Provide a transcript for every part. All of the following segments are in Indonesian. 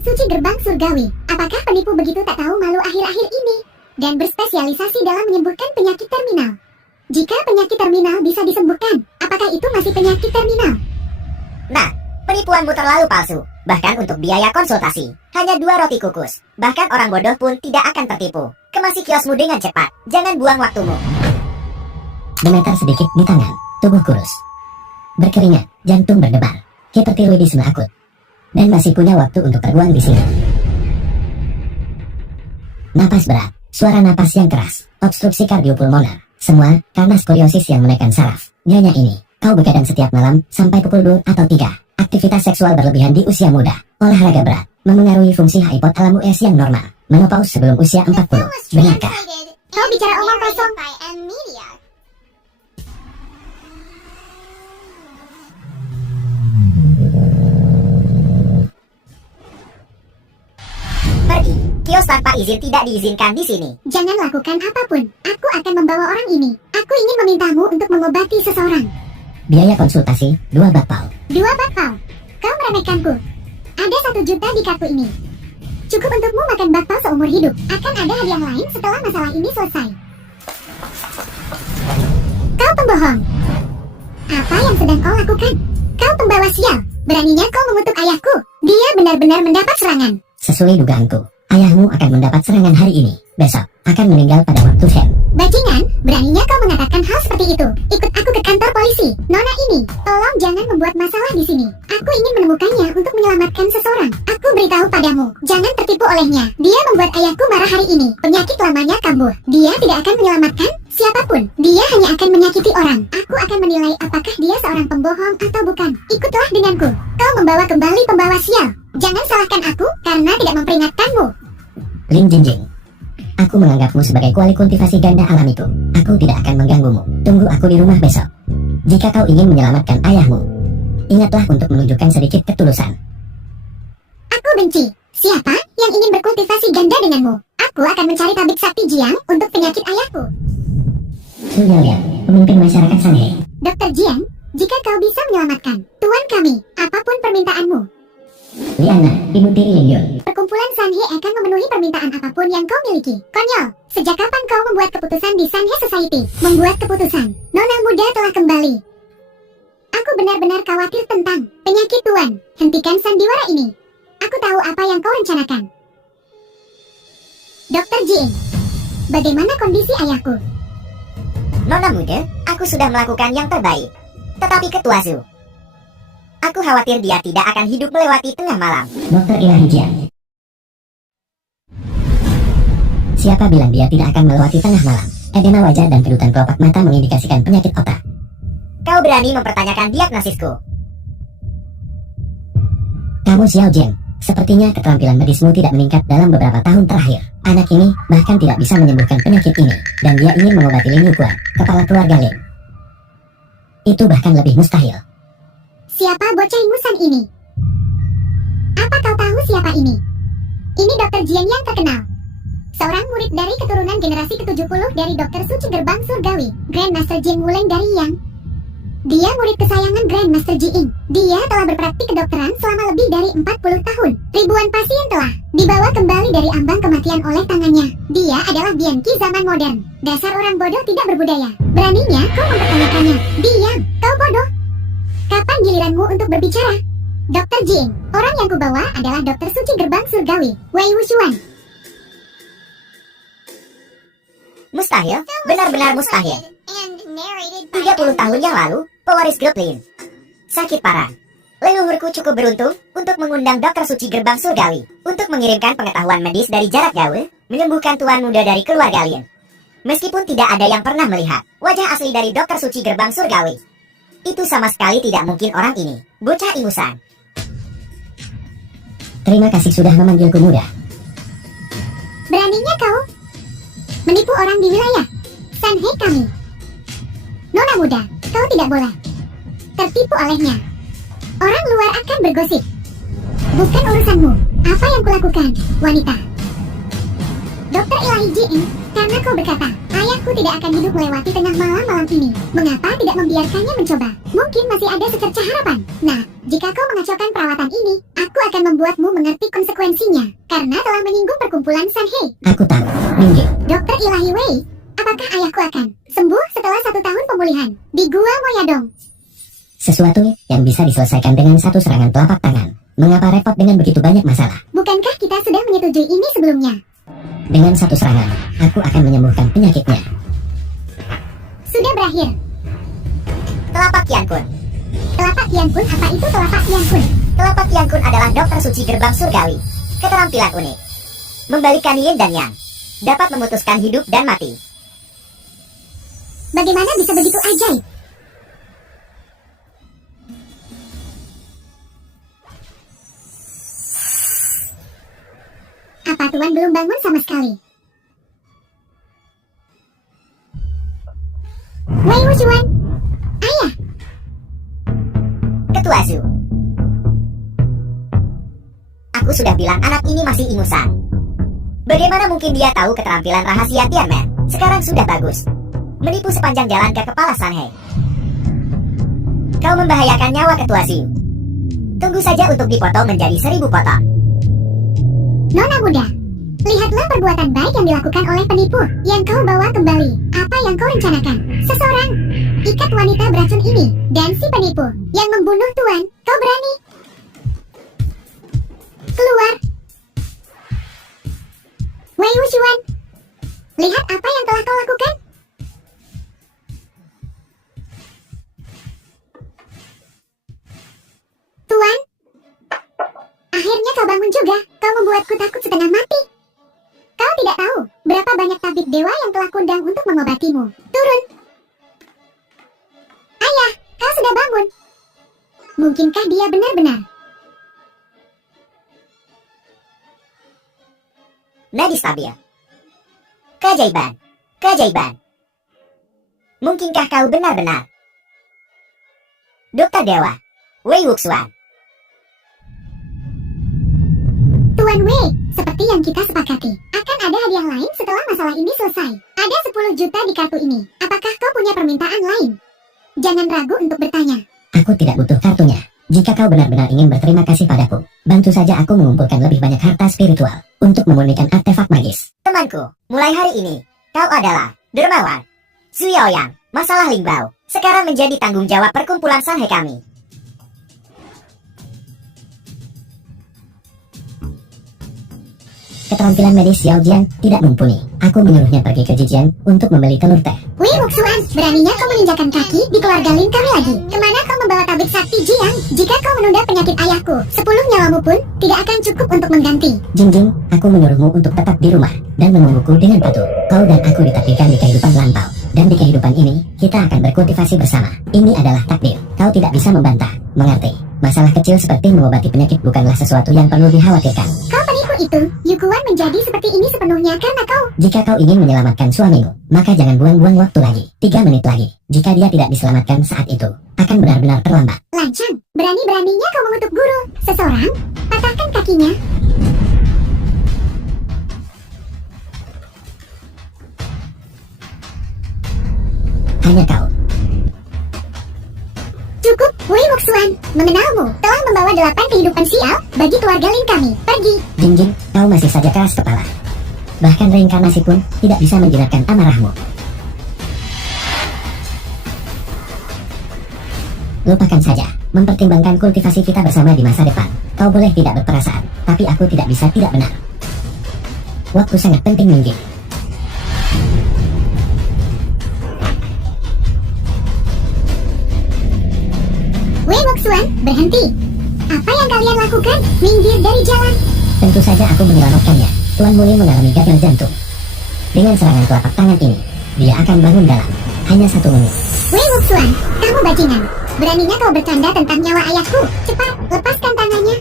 Suci gerbang surgawi, apakah penipu begitu tak tahu malu akhir-akhir ini? Dan berspesialisasi dalam menyembuhkan penyakit terminal. Jika penyakit terminal bisa disembuhkan, apakah itu masih penyakit terminal? Nah, penipuanmu terlalu palsu. Bahkan untuk biaya konsultasi, hanya 2 roti kukus. Bahkan orang bodoh pun tidak akan tertipu. Kemasi kiosmu dengan cepat, jangan buang waktumu. Gemetar sedikit di tangan, tubuh kurus, berkeringat, jantung berdebar, hipertiroidisme akut, dan masih punya waktu untuk terbuang di sini. Napas berat, suara napas yang keras, obstruksi kardiopulmoner, semua karena skoliosis yang menekan saraf. Nyonya ini, kau begadang setiap malam sampai pukul 2 atau 3. Aktivitas seksual berlebihan di usia muda, olahraga berat, memengaruhi fungsi hypothalamus yang normal, menopause sebelum usia 40. Benarkah? Kau bicara omong kosong. Pergi, kios tanpa izin tidak diizinkan di sini. Jangan lakukan apapun. Aku akan membawa orang ini. Aku ingin memintamu untuk mengobati seseorang. Biaya konsultasi 2 bakpao. 2 bakpao. Kau meremehkanku. Ada 1 juta di kartu ini. Cukup untukmu makan bakpao seumur hidup. Akan ada hadiah lain setelah masalah ini selesai. Kau pembohong. Apa yang sedang kau lakukan? Kau pembawa sial. Beraninya kau mengutuk ayahku. Dia benar-benar mendapat serangan. Sesuai dugaanku, ayahmu akan mendapat serangan hari ini. Besok akan meninggal pada waktu Shem. Bajingan, beraninya kau mengatakan hal seperti itu. Ikut aku ke kantor polisi. Nona ini, tolong jangan membuat masalah di sini. Aku ingin menemukannya untuk menyelamatkan seseorang. Aku beritahu padamu, jangan tertipu olehnya. Dia membuat ayahku marah hari ini. Penyakit lamanya kambuh. Dia tidak akan menyelamatkan siapapun. Dia hanya akan menyakiti orang. Aku akan menilai apakah dia seorang pembohong atau bukan. Ikutlah denganku. Kau membawa kembali pembawa sial. Jangan salahkan aku karena tidak memperingatkanmu. Lin Jinjing, aku menganggapmu sebagai kuali kultivasi ganda alamiku. Aku tidak akan mengganggumu. Tunggu aku di rumah besok. Jika kau ingin menyelamatkan ayahmu, ingatlah untuk menunjukkan sedikit ketulusan. Aku benci. Siapa yang ingin berkultivasi ganda denganmu? Aku akan mencari tabik sakti Jiang untuk penyakit ayahku. Su Yaolian, pemimpin masyarakat Sanhe. Dr. Jiang, jika kau bisa menyelamatkan tuan kami, apapun permintaanmu, Liana, ibu tiri Lin Yun. perkumpulan Sanhe akan memenuhi permintaan apapun yang kau miliki. Konyol, sejak kapan kau membuat keputusan di Sanhe Society? Membuat keputusan. Nona muda telah kembali. Aku benar-benar khawatir tentang penyakit tuan. Hentikan sandiwara ini. Aku tahu apa yang kau rencanakan. Dr. Jin, bagaimana kondisi ayahku? Nona muda, aku sudah melakukan yang terbaik. Tetapi Ketua Zu, aku khawatir dia tidak akan hidup melewati tengah malam. Dokter Ilahi Jiang. Siapa bilang dia tidak akan melewati tengah malam? Edema wajah dan kedutan kelopak mata mengindikasikan penyakit otak. Kau berani mempertanyakan diagnosisku? Kamu Xiao Jiang, sepertinya keterampilan medismu tidak meningkat dalam beberapa tahun terakhir. Anak ini bahkan tidak bisa menyembuhkan penyakit ini, dan dia ingin mengobati Lin Yukuan, kepala keluarga Lin. Itu bahkan lebih mustahil. Siapa bocah ingusan ini? Apa kau tahu siapa ini? Ini Dr. Jian yang terkenal. Seorang murid dari keturunan generasi ke-70 dari Dr. Suci Gerbang Surgawi, Grandmaster Jin Wuleng dari Yang. Dia murid kesayangan Grandmaster Ji-in. Dia telah berpraktik kedokteran selama lebih dari 40 tahun. Ribuan pasien telah dibawa kembali dari ambang kematian oleh tangannya. Dia adalah Bianqi zaman modern. Dasar orang bodoh tidak berbudaya. Beraninya kau mempertanyakannya. Diam, kau bodoh. Kapan giliranmu untuk berbicara? Dr. Jin, orang yang kubawa adalah Dr. Suci Gerbang Surgawi, Wei Wushuan. Mustahil, benar-benar mustahil. 30 tahun yang lalu, pewaris grup Lin sakit parah. Leluhurku cukup beruntung untuk mengundang Dr. Suci Gerbang Surgawi untuk mengirimkan pengetahuan medis dari jarak jauh, menyembuhkan tuan muda dari keluarga Lin. Meskipun tidak ada yang pernah melihat wajah asli dari Dr. Suci Gerbang Surgawi, itu sama sekali tidak mungkin orang ini, bocah ingusan. Terima kasih sudah memanggilku muda. Beraninya kau menipu orang di wilayah Sanhe kami. Nona muda, kau tidak boleh tertipu olehnya. Orang luar akan bergosip. Bukan urusanmu. Apa yang kulakukan, wanita? Dokter Ilahi Jin, karena kau berkata, ayahku tidak akan hidup melewati tengah malam ini. Mengapa tidak membiarkannya mencoba? Mungkin masih ada secercah harapan. Nah, jika kau mengacaukan perawatan ini, aku akan membuatmu mengerti konsekuensinya. Karena telah menyinggung perkumpulan Sanhei. Aku tahu, Minggir. Dokter Ilahi Wei, apakah ayahku akan sembuh setelah 1 tahun pemulihan di Gua Moyadong? Sesuatu yang bisa diselesaikan dengan satu serangan telapak tangan. Mengapa repot dengan begitu banyak masalah? Bukankah kita sudah menyetujui ini sebelumnya? Dengan satu serangan, aku akan menyembuhkan penyakitnya. Sudah berakhir. Telapak Qian Kun. Telapak Qian Kun, apa itu telapak Qian Kun? Telapak Qian Kun adalah dokter suci gerbang surgawi. Keterampilan unik. Membalikan yin dan yang. Dapat memutuskan hidup dan mati. Bagaimana bisa begitu ajaib? Apa Tuan belum bangun sama sekali? Wei Wuchuan, ayah. Ketua Zu. Aku sudah bilang anak ini masih ingusan. Bagaimana mungkin dia tahu keterampilan rahasia Tianmen? Sekarang sudah bagus. Menipu sepanjang jalan ke kepala Sanhei. Kau membahayakan nyawa Ketua Zu. Tunggu saja untuk dipotong menjadi 1000 potong. Nona muda, lihatlah perbuatan baik yang dilakukan oleh penipu yang kau bawa kembali. Apa yang kau rencanakan? Seseorang ikat wanita beracun ini dan si penipu yang membunuh Tuan. Kau berani? Keluar. Wei Wuchuan, lihat apa yang telah kau lakukan. Tuan, akhirnya kau bangun juga. Kau membuatku takut setengah mati. Kau tidak tahu berapa banyak tabib dewa yang telah kundang untuk mengobatimu. Turun. Ayah, kau sudah bangun. Mungkinkah dia benar-benar? Nadi stabil. Keajaiban. Keajaiban. Mungkinkah kau benar-benar? Dokter Dewa. Wei Wuxuan. Tuan Wei, seperti yang kita sepakati, akan ada hadiah lain setelah masalah ini selesai. Ada 10 juta di kartu ini. Apakah kau punya permintaan lain? Jangan ragu untuk bertanya. Aku tidak butuh kartunya. Jika kau benar-benar ingin berterima kasih padaku, bantu saja aku mengumpulkan lebih banyak harta spiritual untuk memurnikan artefak magis. Temanku, mulai hari ini, kau adalah dermawan. Zhu Yaoyang, masalah Lingbao, sekarang menjadi tanggung jawab perkumpulan Sanhei kami. Keterampilan medis Xiao Jian tidak mumpuni. Aku menyuruhnya pergi ke Jijian untuk membeli telur teh. Wei Wuxuan, beraninya kau menginjakan kaki di keluarga Lin kami lagi. Kemana kau membawa tabik sakti Jiang? Jika kau menunda penyakit ayahku, 10 nyawamu pun tidak akan cukup untuk mengganti. Jingjing, aku menyuruhmu untuk tetap di rumah dan menungguku dengan patuh. Kau dan aku ditakdirkan di kehidupan lampau. Dan di kehidupan ini, kita akan berkultivasi bersama. Ini adalah takdir. Kau tidak bisa membantah. Mengerti? Masalah kecil seperti mengobati penyakit bukanlah sesuatu yang perlu dikhawatirkan. Kau penipu itu, Yukuan menjadi seperti ini sepenuhnya karena kau. Jika kau ingin menyelamatkan suamimu, maka jangan buang-buang waktu lagi. 3 menit lagi. Jika dia tidak diselamatkan saat itu, akan benar-benar terlambat. Lancang, berani-beraninya kau mengutuk guru. Seseorang, patahkan kakinya. Hanya kau. Cukup, Wei Wuxuan. Mengenalmu telah membawa 8 kehidupan sial bagi keluarga Lin kami. Pergi. Jingjing, kau masih saja keras kepala. Bahkan reinkarnasi pun tidak bisa menjinakkan amarahmu. Lupakan saja, mempertimbangkan kultivasi kita bersama di masa depan. Kau boleh tidak berperasaan, tapi aku tidak bisa tidak benar. Waktu sangat penting, Minggir. Wei Wuxuan, berhenti. Apa yang kalian lakukan? Minggir dari jalan. Tentu saja aku menyelamatkannya. Tuan Mulin mengalami gagal jantung. Dengan serangan telapak tangan ini, dia akan bangun dalam hanya 1 menit. Wei Wuxuan, kamu bajingan. Beraninya kau bercanda tentang nyawa ayahku. Cepat, lepaskan tangannya.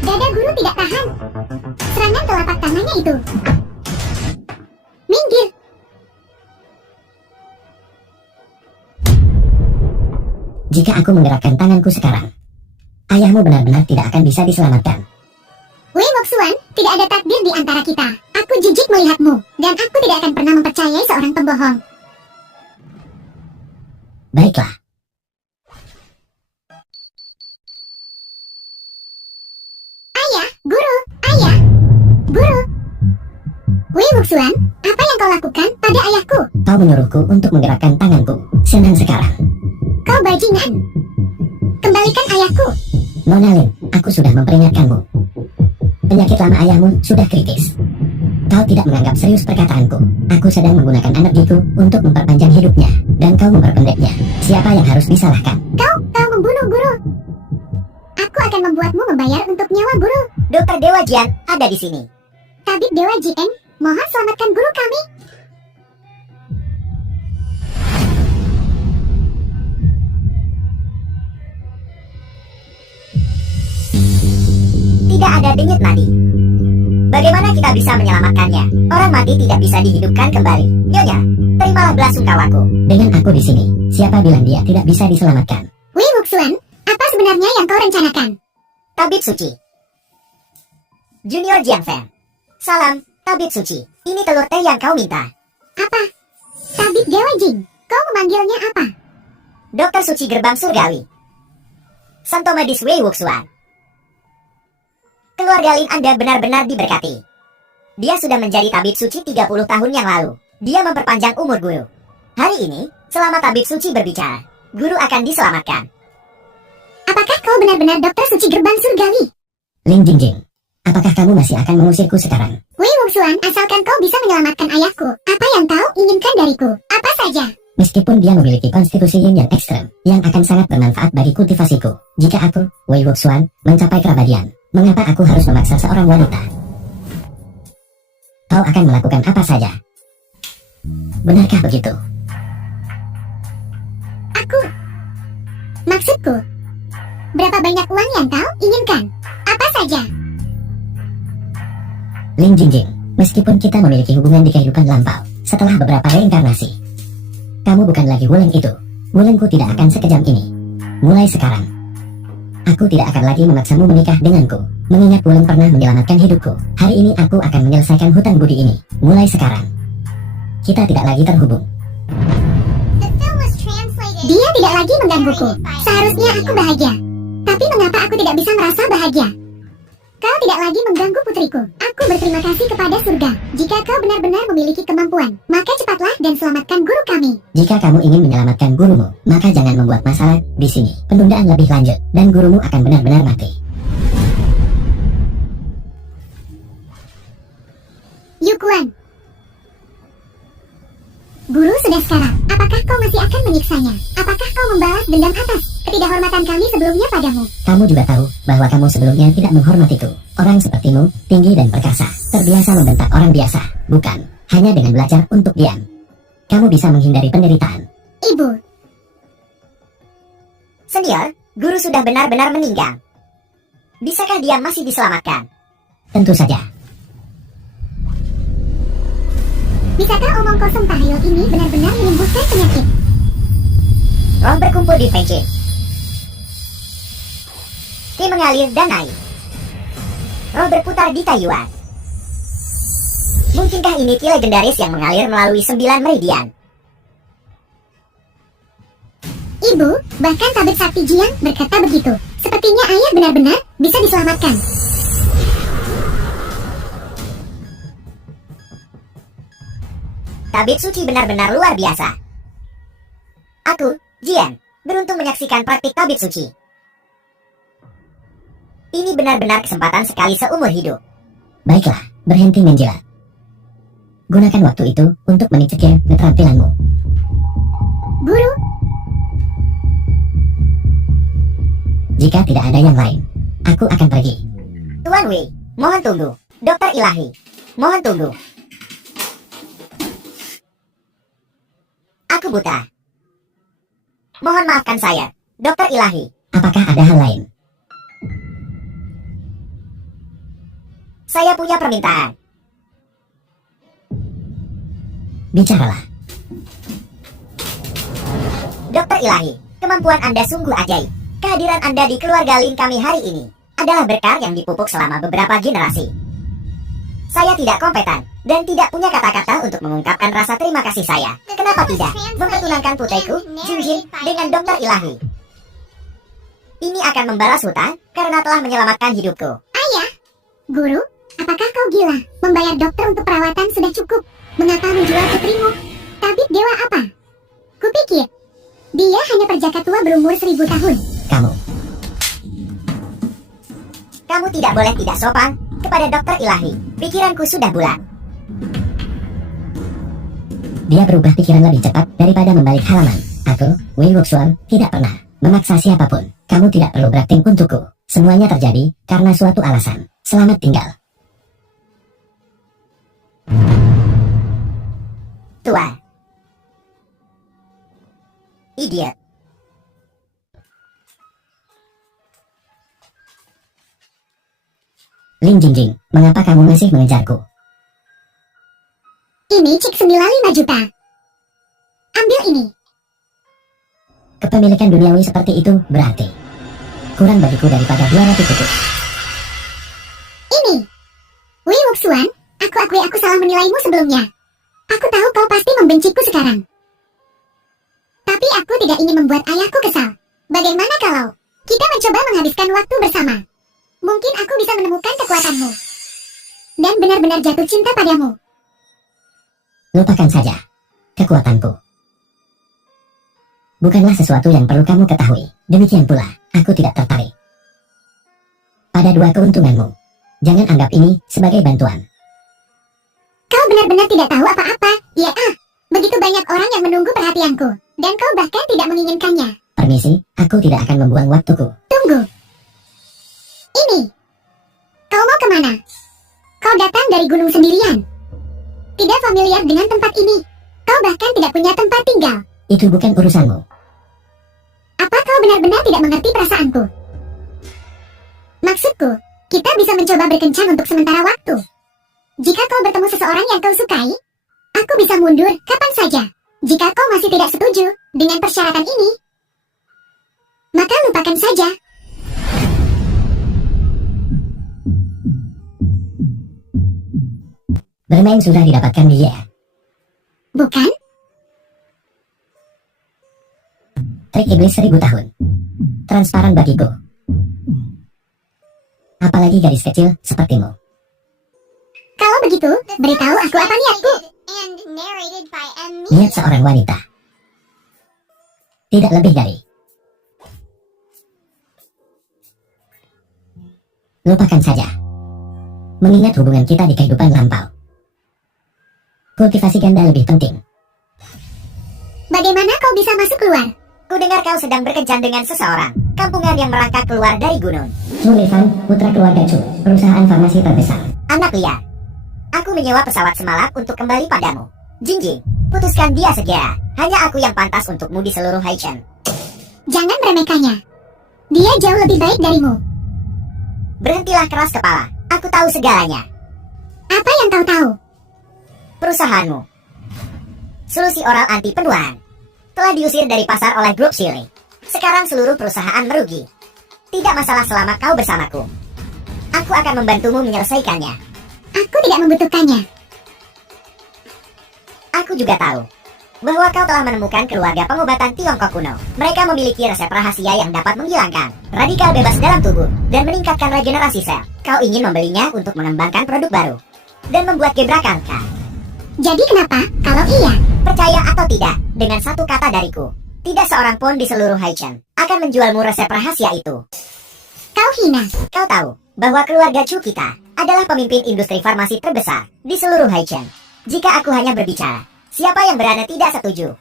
Dada guru tidak tahan. Serangan telapak tangannya itu. Minggir. Jika aku menggerakkan tanganku sekarang, ayahmu benar-benar tidak akan bisa diselamatkan. Wei Wuxuan, tidak ada takdir di antara kita. Aku jijik melihatmu, dan aku tidak akan pernah mempercayai seorang pembohong. Baiklah. Ayah, guru, guru. Wei Wuxian, apa yang kau lakukan pada ayahku? Kau menyuruhku untuk menggerakkan tanganku. Senang sekarang. Kau bajingan. Kembalikan ayahku. Nona Lin, aku sudah memperingatkanmu. Penyakit lama ayahmu sudah kritis. Kau tidak menganggap serius perkataanku. Aku sedang menggunakan energiku untuk memperpanjang hidupnya, dan kau memperpendeknya. Siapa yang harus disalahkan? Kau membunuh guru. Aku akan membuatmu membayar untuk nyawa guru. Dokter Dewa Jian ada di sini. Tabib Dewa Jian, mohon selamatkan guru kami. Tidak ada denyut nadi. Bagaimana kita bisa menyelamatkannya? Orang mati tidak bisa dihidupkan kembali. Nyonya, terimalah belasungkawaku. Dengan aku di sini, siapa bilang dia tidak bisa diselamatkan? Wei Wuxian, apa sebenarnya yang kau rencanakan? Tabib Suci. Junior Jiang Fan. Salam, Tabib Suci. Ini telur teh yang kau minta. Apa? Tabib Dewa Jing, kau memanggilnya apa? Dokter Suci Gerbang Surgawi. Santo Medis Wei Wuxian. Keluarga Lin Anda benar-benar diberkati. Dia sudah menjadi tabib suci 30 tahun yang lalu. Dia memperpanjang umur guru. Hari ini, selama tabib suci berbicara, guru akan diselamatkan. Apakah kau benar-benar dokter suci gerbang surgawi? Lin Jingjing, apakah kamu masih akan mengusirku sekarang? Wei Wuxian, asalkan kau bisa menyelamatkan ayahku. Apa yang kau inginkan dariku? Apa saja? Meskipun dia memiliki konstitusi yin yang ekstrem, yang akan sangat bermanfaat bagi kultivasiku. Jika aku, Wei Wuxian, mencapai keabadian, mengapa aku harus memaksa seorang wanita? Kau akan melakukan apa saja. Benarkah begitu? Maksudku, berapa banyak uang yang kau inginkan? Apa saja? Lin Jingjing, meskipun kita memiliki hubungan di kehidupan lampau, setelah beberapa reinkarnasi, kamu bukan lagi Wulan itu. Wulanku tidak akan sekejam ini. Mulai sekarang, aku tidak akan lagi memaksamu menikah denganku, mengingat Wulan pernah menyelamatkan hidupku. Hari ini aku akan menyelesaikan hutang budi ini. Mulai sekarang, kita tidak lagi terhubung. Dia tidak lagi menggangguku. Seharusnya aku bahagia. Tapi mengapa aku tidak bisa merasa bahagia? Kau tidak lagi mengganggu putriku. Aku berterima kasih kepada surga. Jika kau benar-benar memiliki kemampuan, maka cepatlah dan selamatkan guru kami. Jika kamu ingin menyelamatkan gurumu, maka jangan membuat masalah di sini. Penundaan lebih lanjut, dan gurumu akan benar-benar mati. Yukuan, guru sudah sekarang. Apakah kau masih akan menyiksanya? Apakah kau membalas dendam atas ketidakhormatan kami sebelumnya padamu? Kamu juga tahu bahwa kamu sebelumnya tidak menghormatiku. Orang sepertimu, tinggi dan perkasa, terbiasa membentak orang biasa, bukan hanya dengan belajar untuk diam. Kamu bisa menghindari penderitaan. Ibu, Senior, guru sudah benar-benar meninggal. Bisakah dia masih diselamatkan? Tentu saja. bisakah omong kosong tahlil ini benar-benar menyembuhkan penyakit? Roh berkumpul di Fengqin. Ki mengalir dan naik. Roh berputar di Taiyuan. Mungkinkah ini ki legendaris yang mengalir melalui 9 meridian? Ibu, bahkan Tabib Sakti Jiang berkata begitu. Sepertinya ayah benar-benar bisa diselamatkan. Tabib suci benar-benar luar biasa. Aku, Jian, beruntung menyaksikan praktik tabib suci. Ini benar-benar kesempatan sekali seumur hidup. Baiklah, berhenti menjilat. Gunakan waktu itu untuk mencekik keterampilanmu. Guru, Jika tidak ada yang lain, aku akan pergi. Tuan Wei, mohon tunggu. Dokter Ilahi, mohon tunggu. Aku buta. Mohon maafkan saya, Dokter Ilahi. Apakah ada hal lain? Saya punya permintaan. Bicaralah. Dokter Ilahi, kemampuan Anda sungguh ajaib. Kehadiran Anda di keluarga Lin kami hari ini adalah berkah yang dipupuk selama beberapa generasi. Saya tidak kompeten dan tidak punya kata-kata untuk mengungkapkan rasa terima kasih saya. Kenapa tidak mempertunangkan putriku, Jingjing, dengan dokter ilahi? Ini akan membalas hutang karena telah menyelamatkan hidupku. Ayah, guru, apakah kau gila? Membayar dokter untuk perawatan sudah cukup. Mengapa menjual putrimu? Tabib dewa apa? Kupikir, dia hanya perjaka tua berumur 1000 tahun. Kamu tidak boleh tidak sopan kepada dokter ilahi. Pikiranku sudah bulat. Dia berubah pikiran lebih cepat daripada membalik halaman. Aku, Wei Wuxian, tidak pernah memaksa siapapun. Kamu tidak perlu berakting untukku. Semuanya terjadi karena suatu alasan. Selamat tinggal. Tua. Idiot. Lin Jingjing, mengapa kamu masih mengejarku? Ini cek senilai 5 juta. Ambil ini. Kepemilikan duniawi seperti itu berarti kurang bagiku daripada 200 tikus. Ini. Wei Wuxian, aku akui aku salah menilaimu sebelumnya. Aku tahu kau pasti membenciku sekarang. Tapi aku tidak ingin membuat ayahku kesal. Bagaimana kalau kita mencoba menghabiskan waktu bersama? Mungkin aku bisa menemukan kekuatanmu dan benar-benar jatuh cinta padamu. Lupakan saja kekuatanku. Bukanlah sesuatu yang perlu kamu ketahui. Demikian pula, aku tidak tertarik pada dua keuntunganmu. Jangan anggap ini sebagai bantuan. Kau benar-benar tidak tahu apa-apa. Ya, begitu banyak orang yang menunggu perhatianku, dan kau bahkan tidak menginginkannya. Permisi, aku tidak akan membuang waktuku. Tunggu. Ini. Kau mau kemana? Kau datang dari gunung sendirian. Tidak familiar dengan tempat ini. Kau bahkan tidak punya tempat tinggal. Itu bukan urusanmu. Apa kau benar-benar tidak mengerti perasaanku? Maksudku, kita bisa mencoba berkencan untuk sementara waktu. Jika kau bertemu seseorang yang kau sukai, aku bisa mundur kapan saja. Jika kau masih tidak setuju dengan persyaratan ini, maka lupakan saja. Bermain sudah didapatkan dia. Bukan? Trik iblis 1000 tahun. Transparan bagiku. Apalagi gadis kecil sepertimu. Kalau begitu, beritahu aku apa niatku. Niat seorang wanita. Tidak lebih dari. Lupakan saja. Mengingat hubungan kita di kehidupan lampau. Kultivasi ganda lebih penting. Bagaimana kau bisa masuk keluar? Kudengar kau sedang berkencan dengan seseorang. Kampungan yang merangkak keluar dari gunung. Chu Lifan, putra keluarga Chu, perusahaan farmasi terbesar. Anak liar. Aku menyewa pesawat semalam untuk kembali padamu. Jingjing, putuskan dia segera. Hanya aku yang pantas untukmu di seluruh Haichan. Jangan meremehkannya. Dia jauh lebih baik darimu. Berhentilah keras kepala. Aku tahu segalanya. Apa yang kau tahu? Perusahaanmu, solusi oral anti penuaan, telah diusir dari pasar oleh grup Shilling. Sekarang seluruh perusahaan merugi. Tidak masalah selama kau bersamaku. Aku akan membantumu menyelesaikannya. Aku tidak membutuhkannya. Aku juga tahu bahwa kau telah menemukan keluarga pengobatan Tiongkok kuno. Mereka memiliki resep rahasia yang dapat menghilangkan radikal bebas dalam tubuh dan meningkatkan regenerasi sel. Kau ingin membelinya untuk mengembangkan produk baru dan membuat gebrakan. Jadi kenapa, kalau iya? Percaya atau tidak, dengan satu kata dariku, tidak seorang pun di seluruh Haichan akan menjualmu resep rahasia itu. Kau hina. Kau tahu bahwa keluarga Chu kita adalah pemimpin industri farmasi terbesar di seluruh Haichan. Jika aku hanya berbicara, siapa yang berani tidak setuju?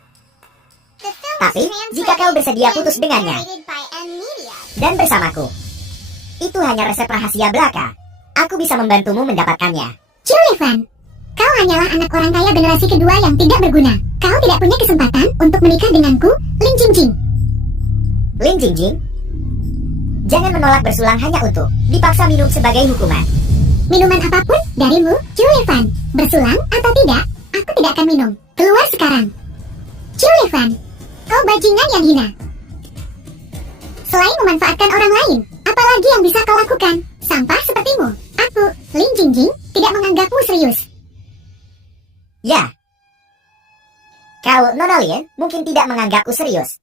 Tapi, jika kau bersedia putus dengannya dan bersamaku, itu hanya resep rahasia belaka. Aku bisa membantumu mendapatkannya. Chu Lifan, kau hanyalah anak orang kaya generasi kedua yang tidak berguna. Kau tidak punya kesempatan untuk menikah denganku, Lin Jingjing. Lin Jingjing, jangan menolak bersulang hanya untuk dipaksa minum sebagai hukuman. Minuman apapun darimu, Chu Lifan. Bersulang atau tidak, aku tidak akan minum. Keluar sekarang. Chu Lifan, kau bajingan yang hina. Selain memanfaatkan orang lain, apalagi yang bisa kau lakukan? Sampah sepertimu. Aku, Lin Jingjing, tidak menganggap menganggapmu serius. Ya. Kau, Nona Lien, mungkin tidak menganggapku serius.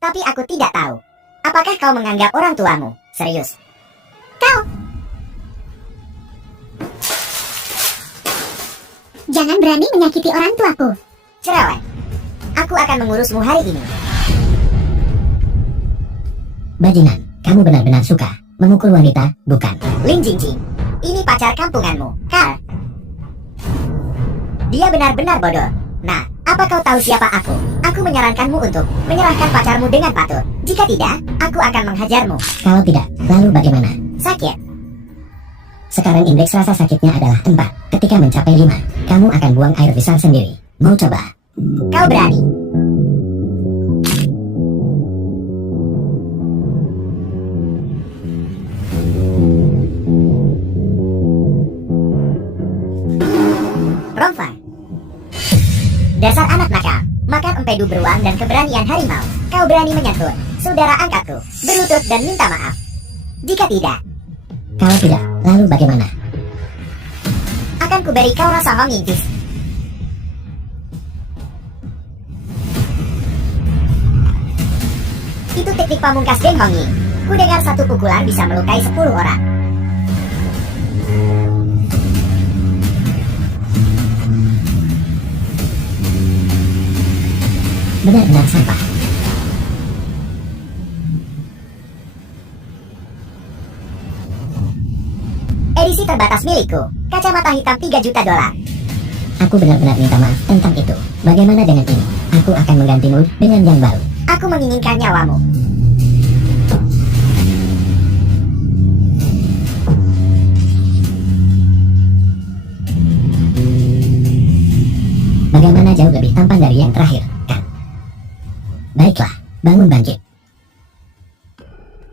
Tapi aku tidak tahu. Apakah kau menganggap orang tuamu serius? Jangan berani menyakiti orang tuaku. Cerewet. Aku akan mengurusmu hari ini. Bajingan, kamu benar-benar suka memukul wanita, bukan? Lin Jingjing, ini pacar kampunganmu, Carl. Dia benar-benar bodoh. Nah, apa kau tahu siapa aku? Aku menyarankanmu untuk menyerahkan pacarmu dengan patut. Jika tidak, aku akan menghajarmu. Kalau tidak, lalu bagaimana? Sakit. Sekarang indeks rasa sakitnya adalah 4. Ketika mencapai 5, kamu akan buang air besar sendiri. Mau coba? Kau berani. Romfang. Dasar anak nakal, makan empedu beruang dan keberanian harimau. Kau berani menyentuh saudara angkatku, berlutut dan minta maaf. Jika tidak, Kalau tidak, lalu bagaimana? akan kuberi kau rasa hongingkis. Itu teknik pamungkas Geng Hongying. Ku dengar satu pukulan bisa melukai 10 orang. Benar-benar sampah. Edisi terbatas milikku. Kacamata hitam 3 juta dolar. Aku benar-benar minta maaf tentang itu. Bagaimana dengan ini? Aku akan menggantimu dengan yang baru. Aku menginginkan nyawamu. Bagaimana jauh lebih tampan dari yang terakhir, kan? Baiklah, bangun bangkit.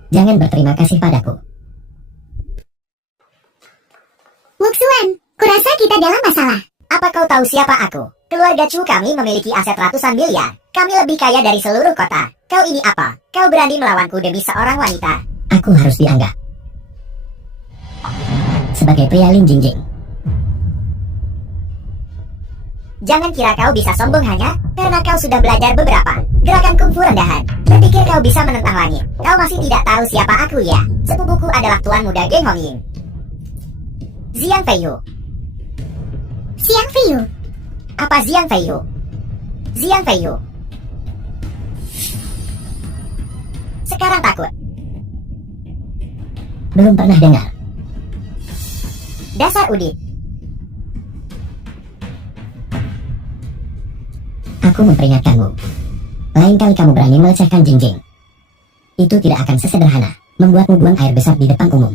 Jangan berterima kasih padaku. Wuxuan, kurasa kita dalam masalah. Apa kau tahu siapa aku? Keluarga Chu kami memiliki aset ratusan miliar. Kami lebih kaya dari seluruh kota. Kau ini apa? Kau berani melawanku demi seorang wanita? Aku harus dianggap sebagai pria Lin Jingjing. Jangan kira kau bisa sombong hanya karena kau sudah belajar beberapa gerakan kungfu rendahan. Berpikir kau bisa menentang langit. Kau masih tidak tahu siapa aku ya? Sepupuku adalah tuan muda Geng Hongying, Xiang Feiyu. Xiang Feiyu. Apa Xiang Feiyu? Xiang Feiyu. Sekarang takut. Belum pernah dengar. Dasar udit. Aku memperingatkanmu. Lain kali kamu berani melecehkan Jingjing. Itu tidak akan sesederhana membuatmu buang air besar di depan umum.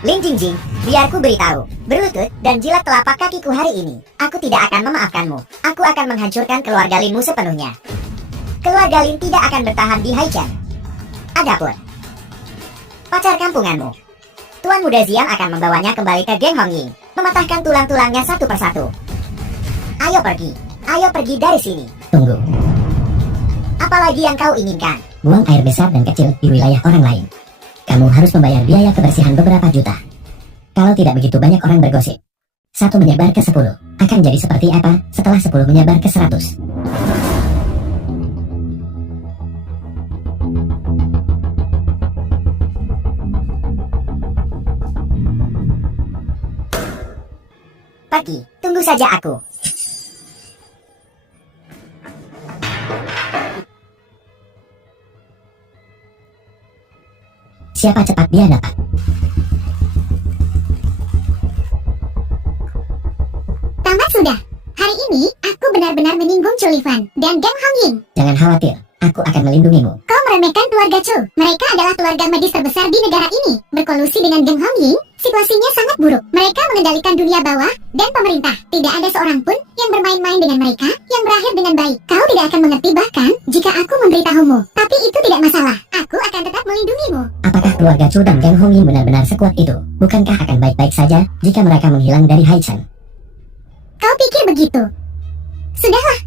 Lin Jingjing, biar ku beritahu, berlutut dan jilat telapak kakiku hari ini. Aku tidak akan memaafkanmu. Aku akan menghancurkan keluarga Linmu sepenuhnya. Keluarga Lin tidak akan bertahan di Haichan. Adapun pacar kampunganmu, Tuan Muda Xiang akan membawanya kembali ke Geng Hongying, mematahkan tulang-tulangnya satu persatu. Ayo pergi dari sini. Tunggu. Apalagi yang kau inginkan? Buang air besar dan kecil di wilayah orang lain. Kamu harus membayar biaya kebersihan beberapa juta. Kalau tidak begitu banyak orang bergosip, 1 menyebar ke 10, akan jadi seperti apa setelah 10 menyebar ke 100? Pergi, tunggu saja aku. Siapa cepat dia dapat. Tamat sudah. Hari ini, aku benar-benar menyinggung Chu Lifan dan Geng Hongying. Jangan khawatir, aku akan melindungimu. Kau meremehkan keluarga Chu. Mereka adalah keluarga medis terbesar di negara ini. Berkolusi dengan Geng Hongying, situasinya sangat buruk. Mereka mengendalikan dunia bawah dan pemerintah. Tidak ada seorang pun yang bermain-main dengan mereka yang berakhir dengan baik. Kau tidak akan mengerti bahkan jika aku memberitahumu. Tapi itu tidak masalah. Aku akan tetap melindungimu. Apakah keluarga Chu dan Geng Hongying benar-benar sekuat itu? Bukankah akan baik-baik saja jika mereka menghilang dari Haichan? Kau pikir begitu? Sudahlah.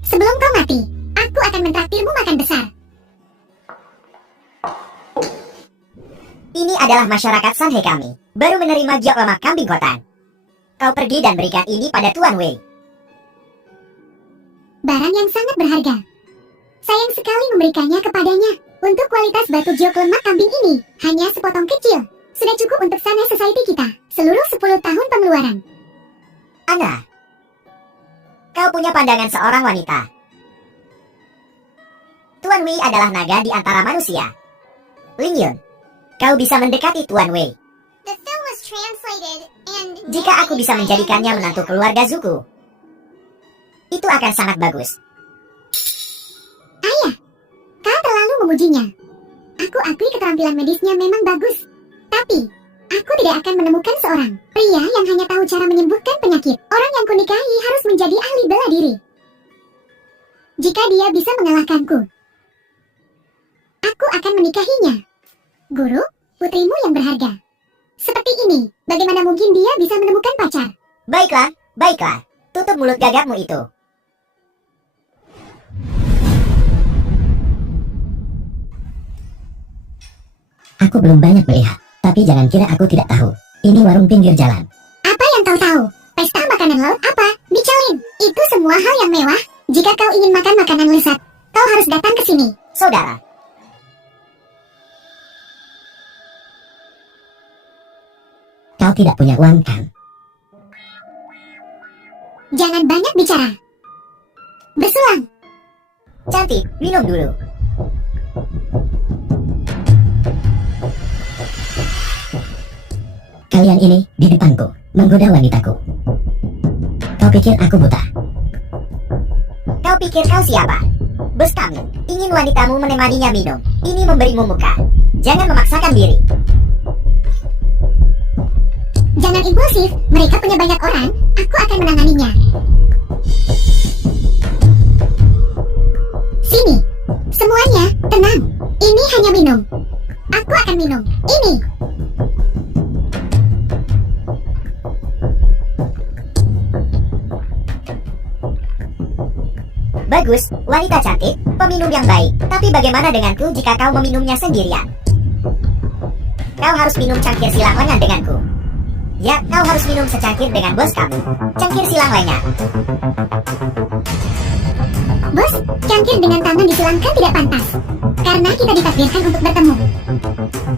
Sebelum kau mati, aku akan mentraktirmu makan besar. Ini adalah masyarakat Sanhe kami. Baru menerima giok lemak kambing kotan. Kau pergi dan berikan ini pada Tuan Wei. Barang yang sangat berharga. Sayang sekali memberikannya kepadanya. Untuk kualitas batu giok lemak kambing ini, hanya sepotong kecil. Sudah cukup untuk Sanhe Society kita. Seluruh 10 tahun pengeluaran. Ana, kau punya pandangan seorang wanita. Tuan Wei adalah naga di antara manusia. Ling Yun, kau bisa mendekati Tuan Wei. Jika aku bisa menjadikannya menantu keluarga Zuko, itu akan sangat bagus. Ayah, kau terlalu memujinya. Aku akui keterampilan medisnya memang bagus. Tapi, aku tidak akan menemukan seorang pria yang hanya tahu cara menyembuhkan penyakit. Orang yang kunikahi harus menjadi ahli bela diri. Jika dia bisa mengalahkanku, aku akan menikahinya. Guru, putrimu yang berharga. Seperti ini, bagaimana mungkin dia bisa menemukan pacar? Baiklah, baiklah. Tutup mulut gagapmu itu. Aku belum banyak melihat, tapi jangan kira aku tidak tahu. Ini warung pinggir jalan. Apa yang kau tahu? Pesta makanan laut apa? Michelin, itu semua hal yang mewah. Jika kau ingin makan makanan lezat, kau harus datang ke sini. Saudara, Kau tidak punya uang kan? Jangan banyak bicara. Bersulang. cantik, minum dulu. Kalian ini di depanku, menggoda wanitaku. Kau pikir aku buta? Kau pikir kau siapa? Bos kami ingin wanitamu menemaninya minum. Ini memberimu muka. Jangan memaksakan diri. Jangan impulsif, mereka punya banyak orang. Aku akan menanganinya. Sini, semuanya tenang. Ini hanya minum. Aku akan minum. Ini. Bagus, wanita cantik, peminum yang baik. Tapi bagaimana denganku jika kau meminumnya sendirian? Kau harus minum cangkir silang lengan denganku. Ya, kau harus minum secangkir dengan bos kamu. Cangkir silang lainnya. Bos, cangkir dengan tangan disilangkan tidak pantas. Karena kita ditakdirkan untuk bertemu.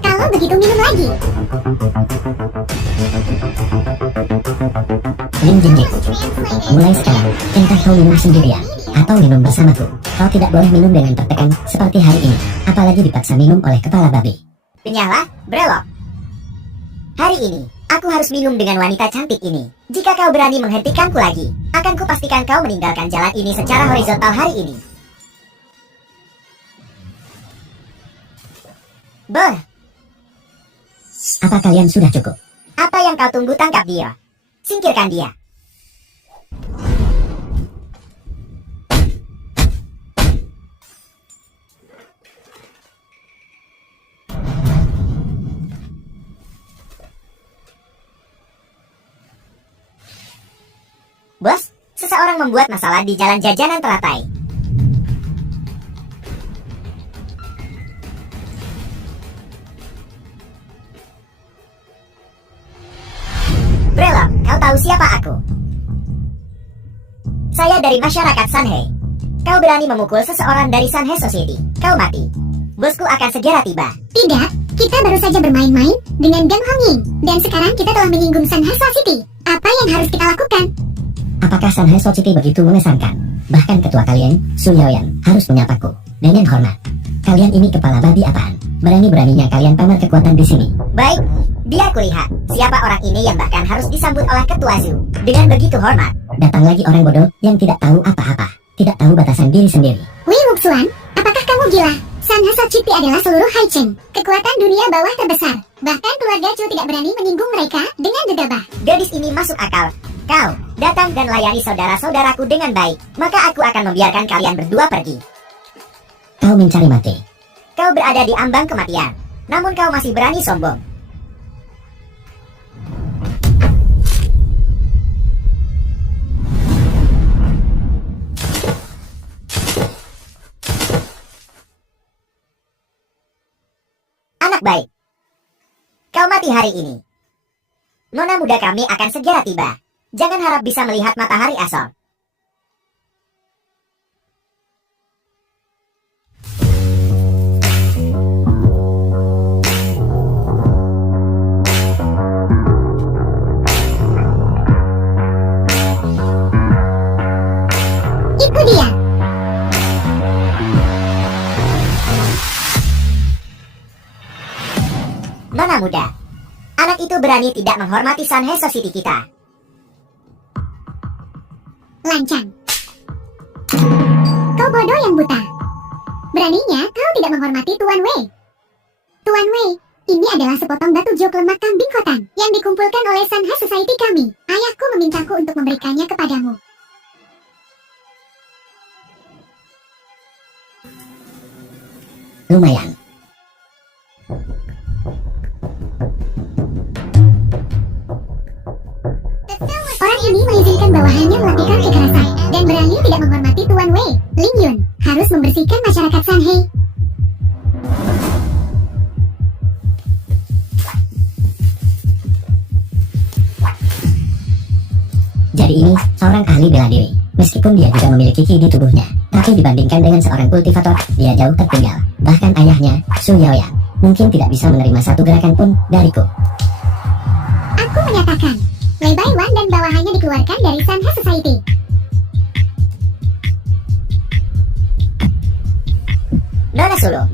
Kalau begitu minum lagi. Lim Jinjing, mulai sekarang, entah kau minum sendirian atau minum bersamaku, kau tidak boleh minum dengan tertekan seperti hari ini, apalagi dipaksa minum oleh kepala babi. Penyala, brelok. Hari ini, aku harus minum dengan wanita cantik ini. Jika kau berani menghentikanku lagi, akan kupastikan kau meninggalkan jalan ini secara horizontal hari ini. Beuh, Apa kalian sudah cukup? apa yang kau tunggu? Tangkap dia. Singkirkan dia. Bos, seseorang membuat masalah di jalan jajanan teratai. Brelok, kau tahu siapa aku? Saya dari masyarakat Sanhe. Kau berani memukul seseorang dari Sanhe Society. Kau mati. Bosku akan segera tiba. Tidak, kita baru saja bermain-main dengan Gang Hongyin. Dan sekarang kita telah menyinggung Sanhe Society. Apa yang harus kita lakukan? Apakah Sanhe Society begitu mengesankan? Bahkan ketua kalian, Su Yaoyan, harus menyapaku dengan hormat. Kalian ini kepala babi apaan? Berani-beraninya kalian pamer kekuatan di sini. Baik, biar kulihat siapa orang ini yang bahkan harus disambut oleh ketua Zu dengan begitu hormat. Datang lagi orang bodoh yang tidak tahu apa-apa, tidak tahu batasan diri sendiri. Wei Wuxuan, apakah kamu gila? Sanhe Society adalah seluruh Haichen, kekuatan dunia bawah terbesar. Bahkan keluarga Chu tidak berani menyinggung mereka dengan gegabah. Gadis ini masuk akal. Kau datang dan layani saudara-saudaraku dengan baik, maka aku akan membiarkan kalian berdua pergi. Kau mencari mati. Kau berada di ambang kematian, namun kau masih berani sombong. Anak baik. kau mati hari ini. Nona muda kami akan segera tiba. Jangan harap bisa melihat matahari asal. Itu dia. Nona muda, anak itu berani tidak menghormati Sunhai Society kita. Lancang. Kau bodoh yang buta. Beraninya kau tidak menghormati Tuan Wei. Tuan Wei, ini adalah sepotong batu jok lemak kambing khotan yang dikumpulkan oleh Sunhai Society kami. Ayahku memintaku untuk memberikannya kepadamu. Lumayan. Orang ini mengizinkan bawahannya melakukan kekerasan dan berani tidak menghormati Tuan Wei. Ling Yun harus membersihkan masyarakat Sunhai. Jadi ini seorang ahli bela diri. Meskipun dia juga memiliki ki di tubuhnya, tapi dibandingkan dengan seorang kultivator, dia jauh tertinggal. Bahkan ayahnya, Su Yaoyang, mungkin tidak bisa menerima satu gerakan pun dariku. Aku menyatakan, Lei Baiwan dan bawahannya dikeluarkan dari Sunhai Society. Nona Sulu.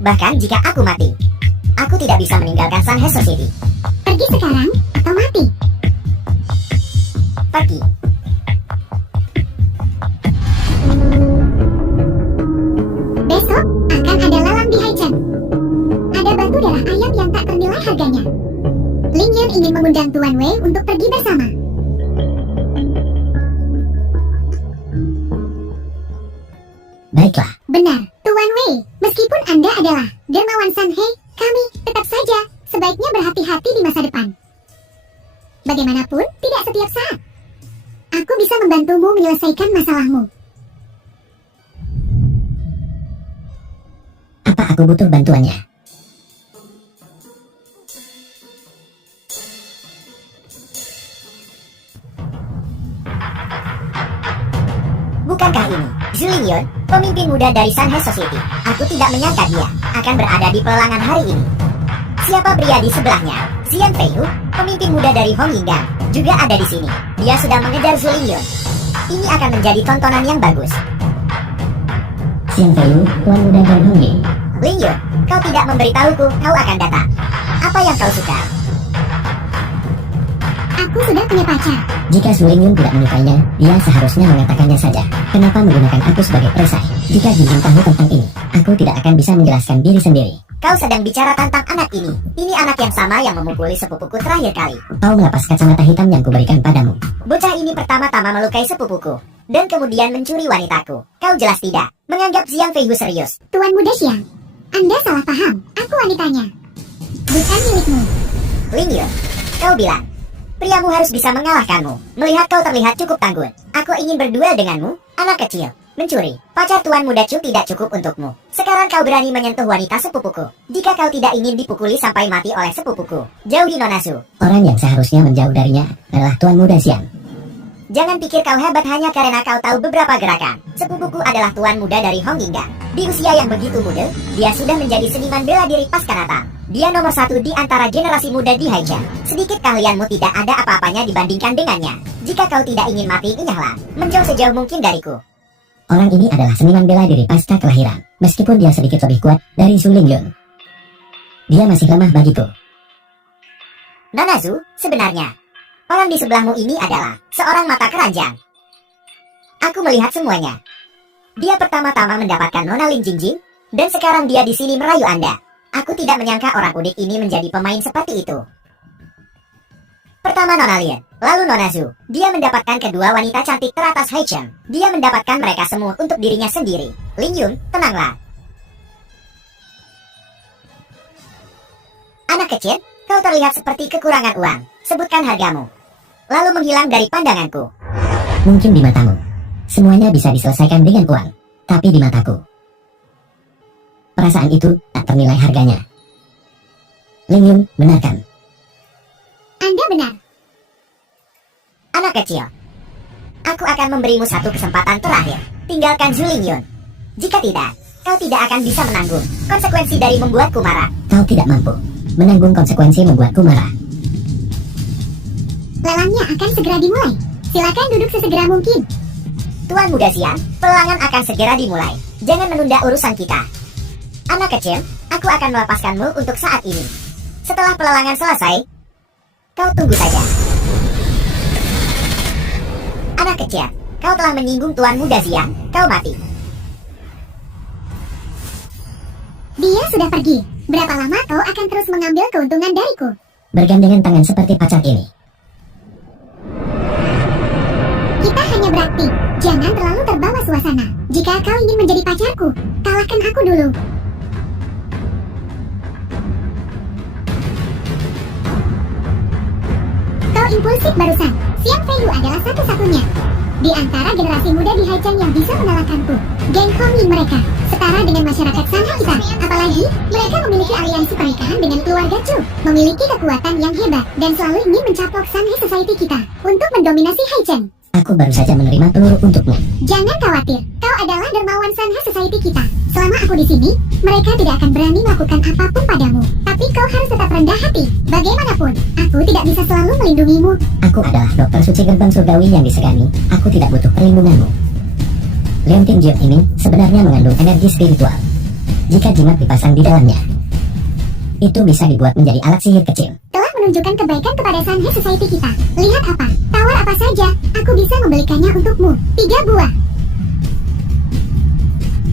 Bahkan jika aku mati, aku tidak bisa meninggalkan Sunhai Society. Pergi sekarang atau mati. Pergi. Besok akan ada lalang di Haichen. Ada batu darah ayam yang tak ternilai harganya. Ling Yun ingin mengundang Tuan Wei untuk pergi bersama. Baiklah, Benar, Tuan Wei. Meskipun Anda adalah dermawan Sunhai, kami tetap saja sebaiknya berhati-hati di masa depan. Bagaimanapun, tidak setiap saat. Aku bisa membantumu menyelesaikan masalahmu. apa aku butuh bantuannya? Bukankah ini Zhu Lingyun, pemimpin muda dari Sunhai Society? Aku tidak menyangka dia akan berada di pelangan hari ini. Siapa pria di sebelahnya? Xian Feihu, pemimpin muda dari Hong Yinggang, juga ada di sini. Dia sudah mengejar Zhu Lingyun. Ini akan menjadi tontonan yang bagus. Xian Feiyu, tuan muda dari Hong Ying. Lingyun, kau tidak memberitahuku kau akan datang. Apa yang kau suka? Aku sudah punya pacar. Jika Su Lingyun tidak menyukainya, dia seharusnya mengatakannya saja. Kenapa menggunakan aku sebagai perisai? Jika Jinjing tahu tentang ini, aku tidak akan bisa menjelaskan diri sendiri. Kau sedang bicara tentang anak ini. Ini anak yang sama yang memukuli sepupuku terakhir kali. Kau melepas kacamata hitam yang kuberikan padamu. Bocah ini pertama-tama melukai sepupuku, dan kemudian mencuri wanitaku. Kau jelas tidak menganggap Xiang Feihu serius. Tuan muda Xiang, Anda salah paham. Aku wanitanya. Bukan milikmu. Lingyun, kau bilang priamu harus bisa mengalahkanmu. Melihat kau terlihat cukup tangguh, aku ingin berduel denganmu, anak kecil. Mencuri, pacar tuan muda Chu tidak cukup untukmu. Sekarang kau berani menyentuh wanita sepupuku. Jika kau tidak ingin dipukuli sampai mati oleh sepupuku, jauhi Nona Su. Orang yang seharusnya menjauh darinya adalah tuan muda Xiang. Jangan pikir kau hebat hanya karena kau tahu beberapa gerakan. Sepupuku adalah tuan muda dari Hong Yinggang. Di usia yang begitu muda, dia sudah menjadi seniman bela diri Paskanata. Dia nomor 1 di antara generasi muda di Haichen. Sedikit keahlianmu tidak ada apa-apanya dibandingkan dengannya. Jika kau tidak ingin mati, enyahlah. Menjauh sejauh mungkin dariku. Orang ini adalah seniman bela diri pasca kelahiran. Meskipun dia sedikit lebih kuat dari Su Lingyun, dia masih lemah bagiku. Nona Zu, sebenarnya orang di sebelahmu ini adalah seorang mata keranjang. Aku melihat semuanya. Dia pertama-tama mendapatkan Nona Lin Jingjing, dan sekarang dia di sini merayu Anda. Aku tidak menyangka orang udik ini menjadi pemain seperti itu. Pertama Nona Lin, lalu Nona Zu. Dia mendapatkan kedua wanita cantik teratas Haichen. Dia mendapatkan mereka semua untuk dirinya sendiri. Lingyun, tenanglah. Anak kecil, kau terlihat seperti kekurangan uang. Sebutkan hargamu, lalu menghilang dari pandanganku. Mungkin di matamu, semuanya bisa diselesaikan dengan uang. Tapi di mataku, perasaan itu tak ternilai harganya. Ling Yun, benarkan. Anda benar. Anak kecil, aku akan memberimu satu kesempatan terakhir. Tinggalkan Zhu Lingyun. Jika tidak, kau tidak akan bisa menanggung konsekuensi dari membuatku marah. Kau tidak mampu menanggung konsekuensi membuatku marah. Lelangnya akan segera dimulai. Silakan duduk sesegera mungkin. Tuan Muda Xian, pelelangan akan segera dimulai. Jangan menunda urusan kita. Anak kecil, aku akan melepaskanmu untuk saat ini. Setelah pelelangan selesai, kau tunggu saja. Anak kecil, kau telah menyinggung Tuan Muda Xian, kau mati. Dia sudah pergi. Berapa lama kau akan terus mengambil keuntungan dariku? Bergandengan tangan seperti pacar ini. Kita hanya berakting. Jangan terlalu terbawa suasana. Jika kau ingin menjadi pacarku, kalahkan aku dulu. Kau impulsif barusan. Xian Feiyu adalah satu-satunya di antara generasi muda di Haicheng yang bisa mengalahkanku. Geng Hongyin mereka setara dengan masyarakat Sanha kita. Apalagi mereka memiliki aliansi pernikahan dengan keluarga Chu, memiliki kekuatan yang hebat dan selalu ingin mencaplok Sanhe Society kita untuk mendominasi Haicheng. Aku baru saja menerima peluru untukmu. Jangan khawatir, kau adalah dermawan Sanha Society kita. Selama aku di sini, mereka tidak akan berani melakukan apapun padamu. Tapi kau harus tetap rendah hati. Bagaimanapun, aku tidak bisa selalu melindungimu. Aku adalah dokter suci gerbang surgawi yang disegani. Aku tidak butuh perlindunganmu. Leontin Jiot ini sebenarnya mengandung energi spiritual. Jika jimat dipasang di dalamnya, itu bisa dibuat menjadi alat sihir kecil. Telah menunjukkan kebaikan kepada Sanhe Society kita. Lihat apa, tawar apa saja, aku bisa membelikannya untukmu. 3 buah.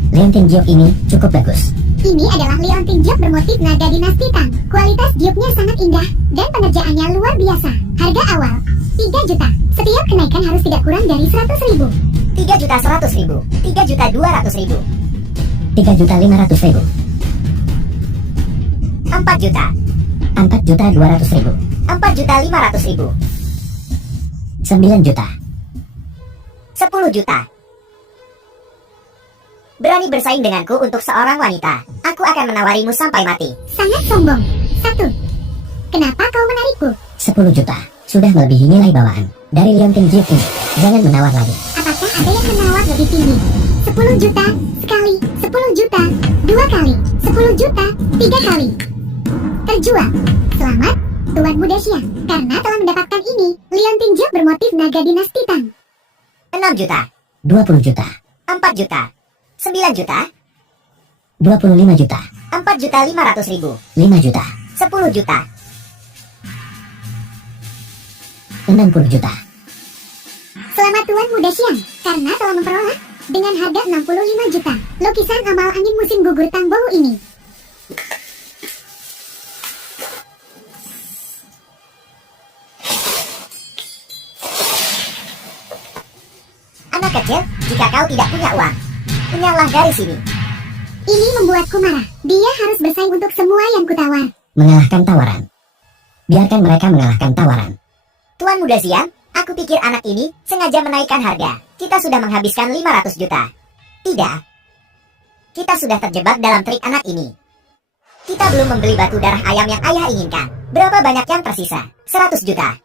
Leontin Jiot ini cukup bagus. Ini adalah Leontin Jiok bermotif naga dinasti Tang. Kualitas Jioknya sangat indah dan pengerjaannya luar biasa. Harga awal 3 juta. Setiap kenaikan harus tidak kurang dari 100.000. 3.100.000, 3.200.000, 3.500.000, 4 juta, 4.200.000, 4.500.000, 9 juta. 10 juta. Berani bersaing denganku untuk seorang wanita. Aku akan menawarimu sampai mati. Sangat sombong. 1. Kenapa kau menarikku? 10 juta. Sudah melebihi nilai bawaan dari Leontin Jiot ini. Jangan menawar lagi. Apakah ada yang menawar lebih tinggi? 10 juta sekali, 10 juta 2 kali, 10 juta 3 kali. Terjual. Selamat, Tuan Muda Xian. Karena telah mendapatkan ini, Leontin Jiok bermotif naga dinasti Tang. 6 juta, 20 juta. 4 juta, 9 juta, 25 juta. 4.500.000, 5 juta. 10 juta, 60 juta. Selamat Tuan Muda Xian, karena telah memperoleh dengan harga 65 juta lukisan amal angin musim gugur Tangbou ini. Anak kecil, jika kau tidak punya uang, kenyanglah dari sini. Ini membuatku marah. Dia harus bersaing untuk semua yang kutawar. Mengalahkan tawaran. Biarkan mereka mengalahkan tawaran. Tuan Muda Xian, aku pikir anak ini sengaja menaikkan harga. Kita sudah menghabiskan 500 juta. Tidak. Kita sudah terjebak dalam trik anak ini. Kita belum membeli batu darah ayam yang ayah inginkan. Berapa banyak yang tersisa? 100 juta.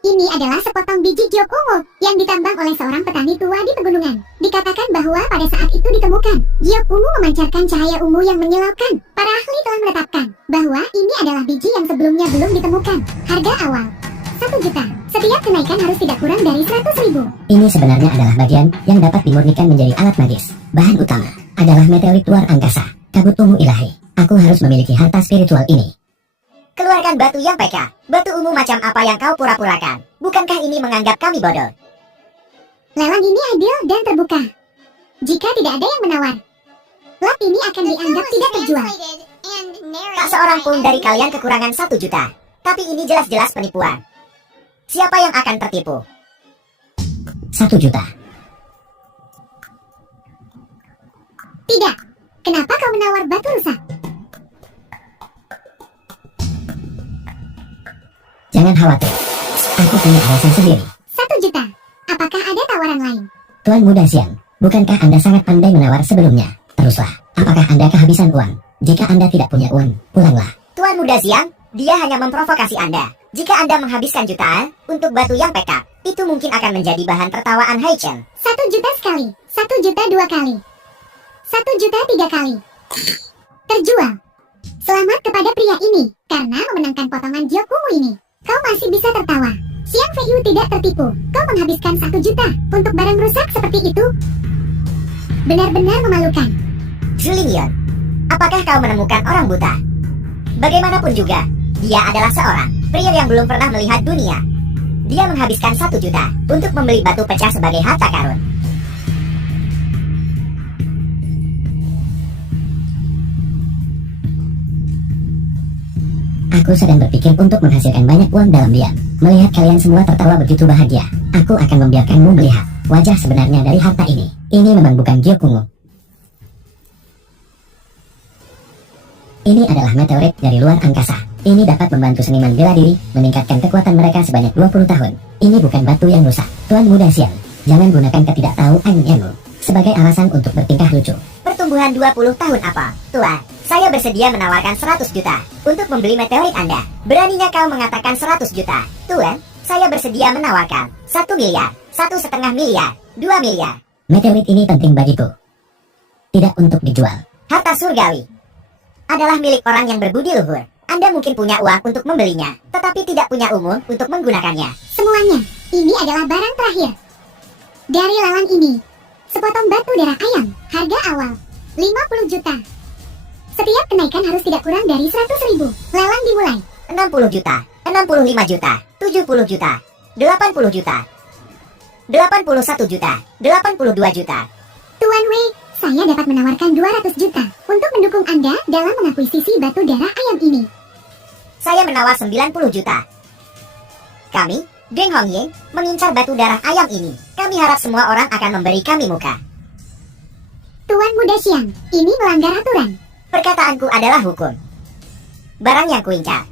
Ini adalah sepotong biji giok ungu yang ditambang oleh seorang petani tua di pegunungan. Dikatakan bahwa pada saat itu ditemukan, giok ungu memancarkan cahaya ungu yang menyilaukan. Para ahli telah menetapkan bahwa ini adalah biji yang sebelumnya belum ditemukan. Harga awal 1 juta. Setiap kenaikan harus tidak kurang dari 100.000. Ini sebenarnya adalah bagian yang dapat dimurnikan menjadi alat magis. Bahan utama adalah meteorit luar angkasa, kabut ungu ilahi. Aku harus memiliki harta spiritual ini. Keluarkan batu yang peka. Batu ungu macam apa yang kau pura-purakan? Bukankah ini menganggap kami bodoh? Lelang ini adil dan terbuka. Jika tidak ada yang menawar, lot ini akan dianggap tidak terjual. Tak seorang pun dari kalian kekurangan 1 juta. Tapi ini jelas-jelas penipuan. Siapa yang akan tertipu? 1 juta. Tidak. Kenapa kau menawar batu rusak? Jangan khawatir. Aku punya alasan sendiri. 1 juta. Apakah ada tawaran lain? Tuan Muda Xian, bukankah Anda sangat pandai menawar sebelumnya? Teruslah. Apakah Anda kehabisan uang? Jika Anda tidak punya uang, pulanglah. Tuan Muda Xiang, dia hanya memprovokasi Anda. Jika Anda menghabiskan jutaan untuk batu yang pekak, itu mungkin akan menjadi bahan tertawaan Hai Chen. 1 juta sekali, 1 juta 2 kali, 1 juta 3 kali. Terjual. Selamat kepada pria ini, karena memenangkan potongan Gyokumu ini. Kau masih bisa tertawa. Xiang Feiyu tidak tertipu. Kau menghabiskan 1 juta untuk barang rusak seperti itu. Benar-benar memalukan. Julian, apakah kau menemukan orang buta? Bagaimanapun juga, dia adalah seorang pria yang belum pernah melihat dunia. Dia menghabiskan 1 juta untuk membeli batu pecah sebagai harta karun. Aku sedang berpikir untuk menghasilkan banyak uang dalam diam. Melihat kalian semua tertawa begitu bahagia, aku akan membiarkanmu melihat wajah sebenarnya dari harta ini. Ini memang bukan Gyokumu. Ini adalah meteorit dari luar angkasa. Ini dapat membantu seniman bela diri meningkatkan kekuatan mereka sebanyak 20 tahun. Ini bukan batu yang rusak. Tuan Muda Xiang, jangan gunakan ketidaktahuanmu sebagai alasan untuk bertingkah lucu. Pertumbuhan 20 tahun apa? Tuan, saya bersedia menawarkan 100 juta untuk membeli meteorit Anda. Beraninya kau mengatakan 100 juta? Tuan, saya bersedia menawarkan 1 miliar, 1,5 miliar, 2 miliar. Meteorit ini penting bagiku. Tidak untuk dijual. Harta surgawi adalah milik orang yang berbudi luhur. Anda mungkin punya uang untuk membelinya, tetapi tidak punya umur untuk menggunakannya. Semuanya, ini adalah barang terakhir. Dari lelang ini, sepotong batu darah ayam, harga awal 50 juta. Setiap kenaikan harus tidak kurang dari 100.000. Lelang dimulai. 60 juta, 65 juta, 70 juta, 80 juta, 81 juta, 82 juta. Tuan Wei, saya dapat menawarkan 200 juta untuk mendukung Anda dalam mengakuisisi batu darah ayam ini. Saya menawar 90 juta. Kami, Geng Hongying, mengincar batu darah ayam ini. Kami harap semua orang akan memberi kami muka. Tuan Muda Xiang, ini melanggar aturan. Perkataanku adalah hukum. Barang yang kuincar.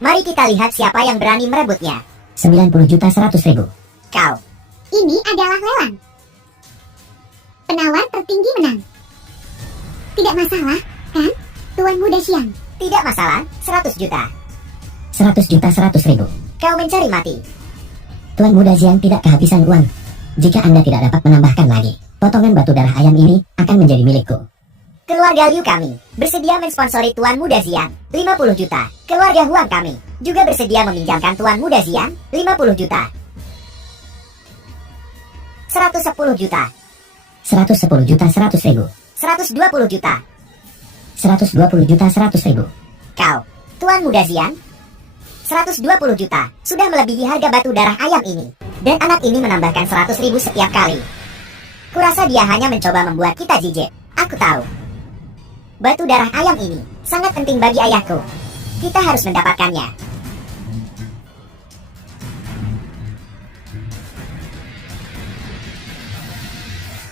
Mari kita lihat siapa yang berani merebutnya. 90 juta 100.000. Kau. Ini adalah lelang. Penawar tertinggi menang. Tidak masalah, kan, Tuan Muda Xiang? Tidak masalah, 100 juta. 100 juta 100.000. Kau mencari mati. Tuan Muda Xiang tidak kehabisan uang. Jika Anda tidak dapat menambahkan lagi, potongan batu darah ayam ini akan menjadi milikku. Keluarga Liu kami bersedia mensponsori Tuan Muda Xiang 50 juta. Keluarga Huang kami juga bersedia meminjamkan Tuan Muda Xiang 50 juta. 110 juta. 110 juta 100.000. 120 juta. 120 juta 100.000. Kau, Tuan Muda Xiang, 120 juta sudah melebihi harga batu darah ayam ini. Dan anak ini menambahkan 100.000 setiap kali. Kurasa dia hanya mencoba membuat kita jijik. Aku tahu. Batu darah ayam ini sangat penting bagi ayahku. Kita harus mendapatkannya.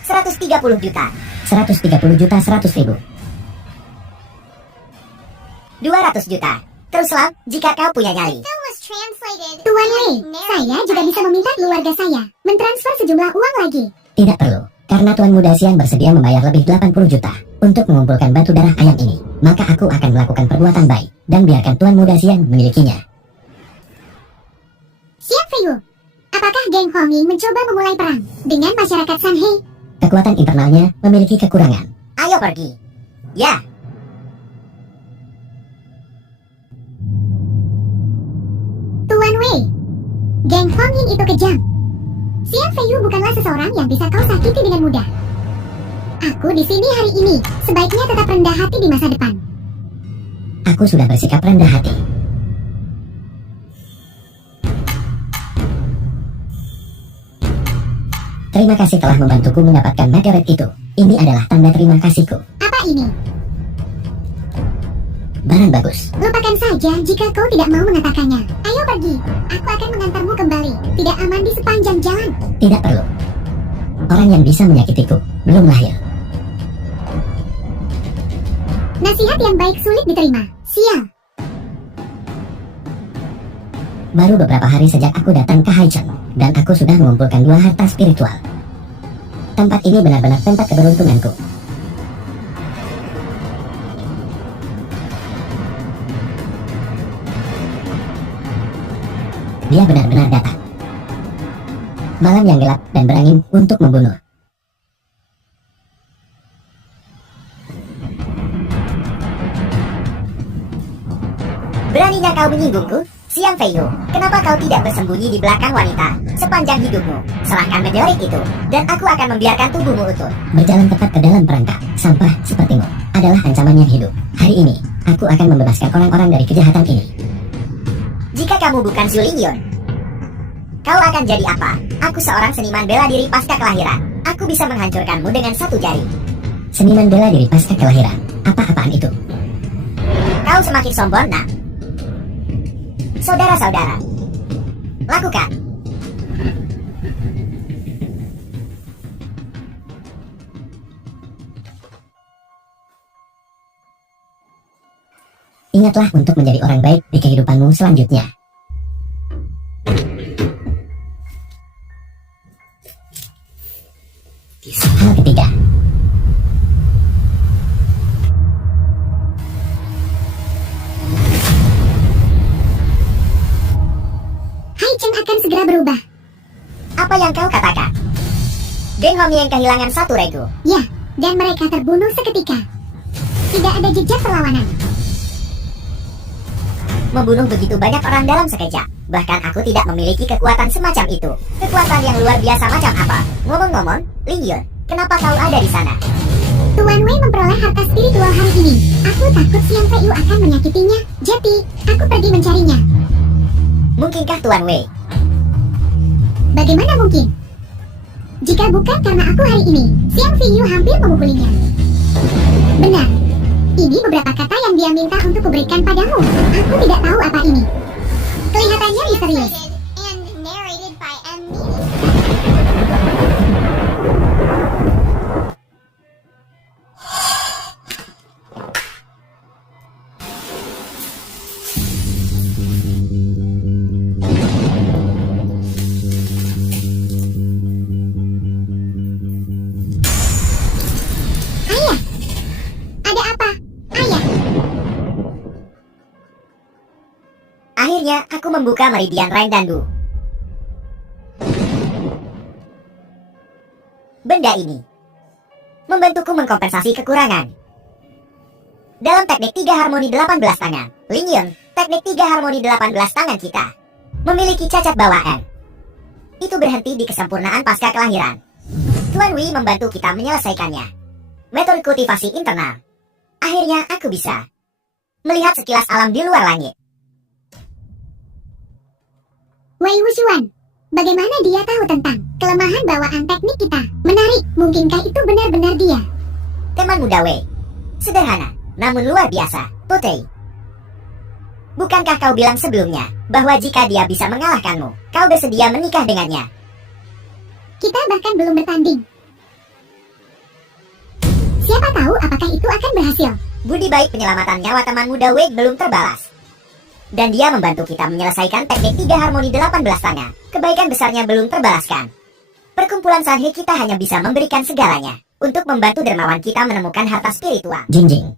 $130 juta. 130 juta 100.000. 200 juta. Teruslah jika kau punya nyali. Tuan Wei, saya juga bisa meminta keluarga saya mentransfer sejumlah uang lagi. Tidak perlu, karena Tuan Muda Xiang bersedia membayar lebih 80 juta untuk mengumpulkan batu darah ayam ini. Maka aku akan melakukan perbuatan baik dan biarkan Tuan Muda Xiang memilikinya. Xiang Feiyu, apakah Geng Hongying mencoba memulai perang dengan masyarakat Sanhei? Kekuatan internalnya memiliki kekurangan. Ayo pergi. Ya. Tuan Wei, Geng Hongying itu kejam. Xiang Feiyu bukanlah seseorang yang bisa kau sakiti dengan mudah. Aku di sini hari ini, sebaiknya tetap rendah hati di masa depan. Aku sudah bersikap rendah hati. Terima kasih telah membantuku mendapatkan meteorit itu. Ini adalah tanda terima kasihku. Apa ini? Barang bagus. Lupakan saja jika kau tidak mau mengatakannya. Ayo pergi, aku akan mengantarmu kembali. Tidak aman di sepanjang jalan. Tidak perlu. Orang yang bisa menyakitiku belum lahir. Nasihat yang baik sulit diterima. Sial. Baru beberapa hari sejak aku datang ke Haicheng, dan aku sudah mengumpulkan 2 harta spiritual. Tempat ini benar-benar tempat keberuntunganku. Dia benar-benar datang. Malam yang gelap dan berangin untuk membunuh. Beraninya kau menyinggungku? Xiang Feiyu, kenapa kau tidak bersembunyi di belakang wanita sepanjang hidupmu? Serahkan meteorit itu, dan aku akan membiarkan tubuhmu utuh. Berjalan tepat ke dalam perangkap sampah sepertimu adalah ancaman yang hidup. Hari ini, aku akan membebaskan orang-orang dari kejahatan ini. Jika kamu bukan Zhu Lingyun, kau akan jadi apa? Aku seorang seniman bela diri pasca kelahiran. Aku bisa menghancurkanmu dengan satu jari. Seniman bela diri pasca kelahiran. Apa-apaan itu? Kau semakin sombong, nak. Saudara-saudara, lakukan. Ingatlah untuk menjadi orang baik di kehidupanmu selanjutnya. Hal ketiga. Hai Chen akan segera berubah. Apa yang kau katakan? Geng Hong yang kehilangan satu regu. Ya, dan mereka terbunuh seketika. Tidak ada jejak perlawanan. Membunuh begitu banyak orang dalam sekejap. Bahkan aku tidak memiliki kekuatan semacam itu. Kekuatan yang luar biasa macam apa? Ngomong-ngomong, Lingyun, kenapa kau ada di sana? Tuan Wei memperoleh harta spiritual hari ini. Aku takut Xiang Feiyu akan menyakitinya. Jadi, aku pergi mencarinya. Mungkinkah Tuan Wei? Bagaimana mungkin? Jika bukan karena aku hari ini, Xiang Feiyu hampir memukulinya. Benar. Ini beberapa kata yang dia minta untuk kuberikan padamu. Aku tidak tahu apa ini. Kelihatannya misterius. Ayah, ada apa? Ayah, Akhirnya, aku membuka meridian Rain Dandu. Benda ini membantuku mengkompensasi kekurangan. Dalam teknik 3 harmoni 18 tangan, Lingyun, teknik 3 harmoni 18 tangan kita memiliki cacat bawaan. Itu berhenti di kesempurnaan pasca kelahiran. Tuan Wei membantu kita menyelesaikannya. Metode kultivasi internal. Akhirnya aku bisa melihat sekilas alam di luar langit. Wei Wuxuan, bagaimana dia tahu tentang kelemahan bawaan teknik kita? Menarik, mungkinkah itu benar-benar dia? Teman muda Wei, sederhana, namun luar biasa, Putri. Bukankah kau bilang sebelumnya bahwa jika dia bisa mengalahkanmu, kau bersedia menikah dengannya? Kita bahkan belum bertanding. Siapa tahu apakah itu akan berhasil? Budi baik penyelamatan nyawa teman muda Wei belum terbalas. Dan dia membantu kita menyelesaikan teknik 3 harmoni 18 tangan. Kebaikan besarnya belum terbalaskan. Perkumpulan Sanhe kita hanya bisa memberikan segalanya untuk membantu dermawan kita menemukan harta spiritual. Jinjing.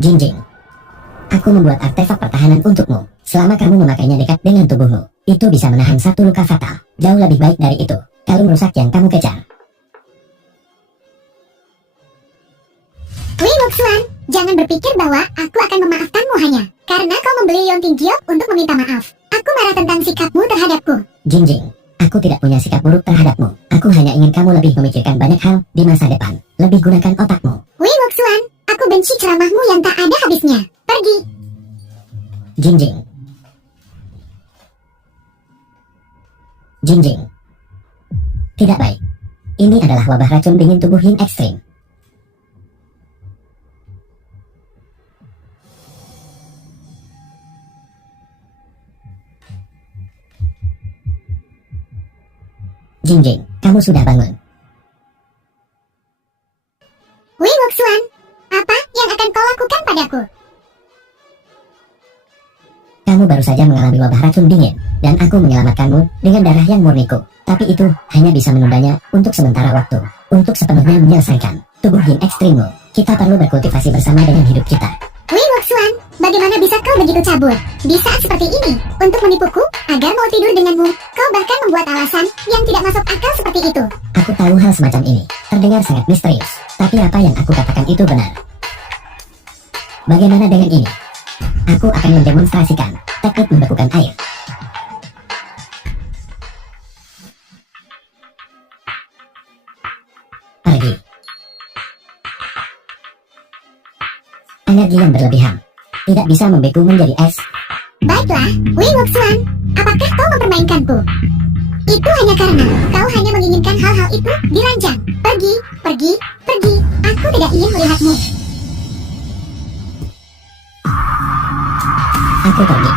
Jinjing. Aku membuat artefak pertahanan untukmu. Selama kamu memakainya dekat dengan tubuhmu, itu bisa menahan satu luka fatal. Jauh lebih baik dari itu. Kalung rusak yang kamu kejar. Wei Wuxuan, jangan berpikir bahwa aku akan memaafkanmu hanya karena kau membeli Yonting Jiok untuk meminta maaf. Aku marah tentang sikapmu terhadapku. Jinjing. Aku tidak punya sikap buruk terhadapmu. Aku hanya ingin kamu lebih memikirkan banyak hal di masa depan. Lebih gunakan otakmu. Wei Wuxuan, aku benci ceramahmu yang tak ada habisnya. Pergi. Jinjing. Jinjing. Tidak baik. Ini adalah wabah racun dingin tubuh Yin ekstrim. Jinjing, kamu sudah bangun. Wei Wuxuan, apa yang akan kau lakukan padaku? Kamu baru saja mengalami wabah racun dingin, dan aku menyelamatkanmu dengan darah yang murniku. Tapi itu hanya bisa menundanya untuk sementara waktu. Untuk sepenuhnya menyelesaikan tubuh Yin ekstrimmu, kita perlu berkultivasi bersama dengan hidup kita. Wei Wuxuan, Bagaimana bisa kau begitu cabul? Di saat seperti ini, untuk menipuku, agar mau tidur denganmu, kau bahkan membuat alasan yang tidak masuk akal seperti itu. Aku tahu hal semacam ini. Terdengar sangat misterius. Tapi apa yang aku katakan itu benar. Bagaimana dengan ini? Aku akan mendemonstrasikan teknik membekukan air. Pergi. Energi yang berlebihan tidak bisa membeku menjadi es. Baiklah, Wei Wuxian, apakah kau mempermainkanku? Itu hanya karena kau hanya menginginkan hal-hal itu diranjang. Pergi, pergi, pergi. Aku tidak ingin melihatmu. Aku pergi.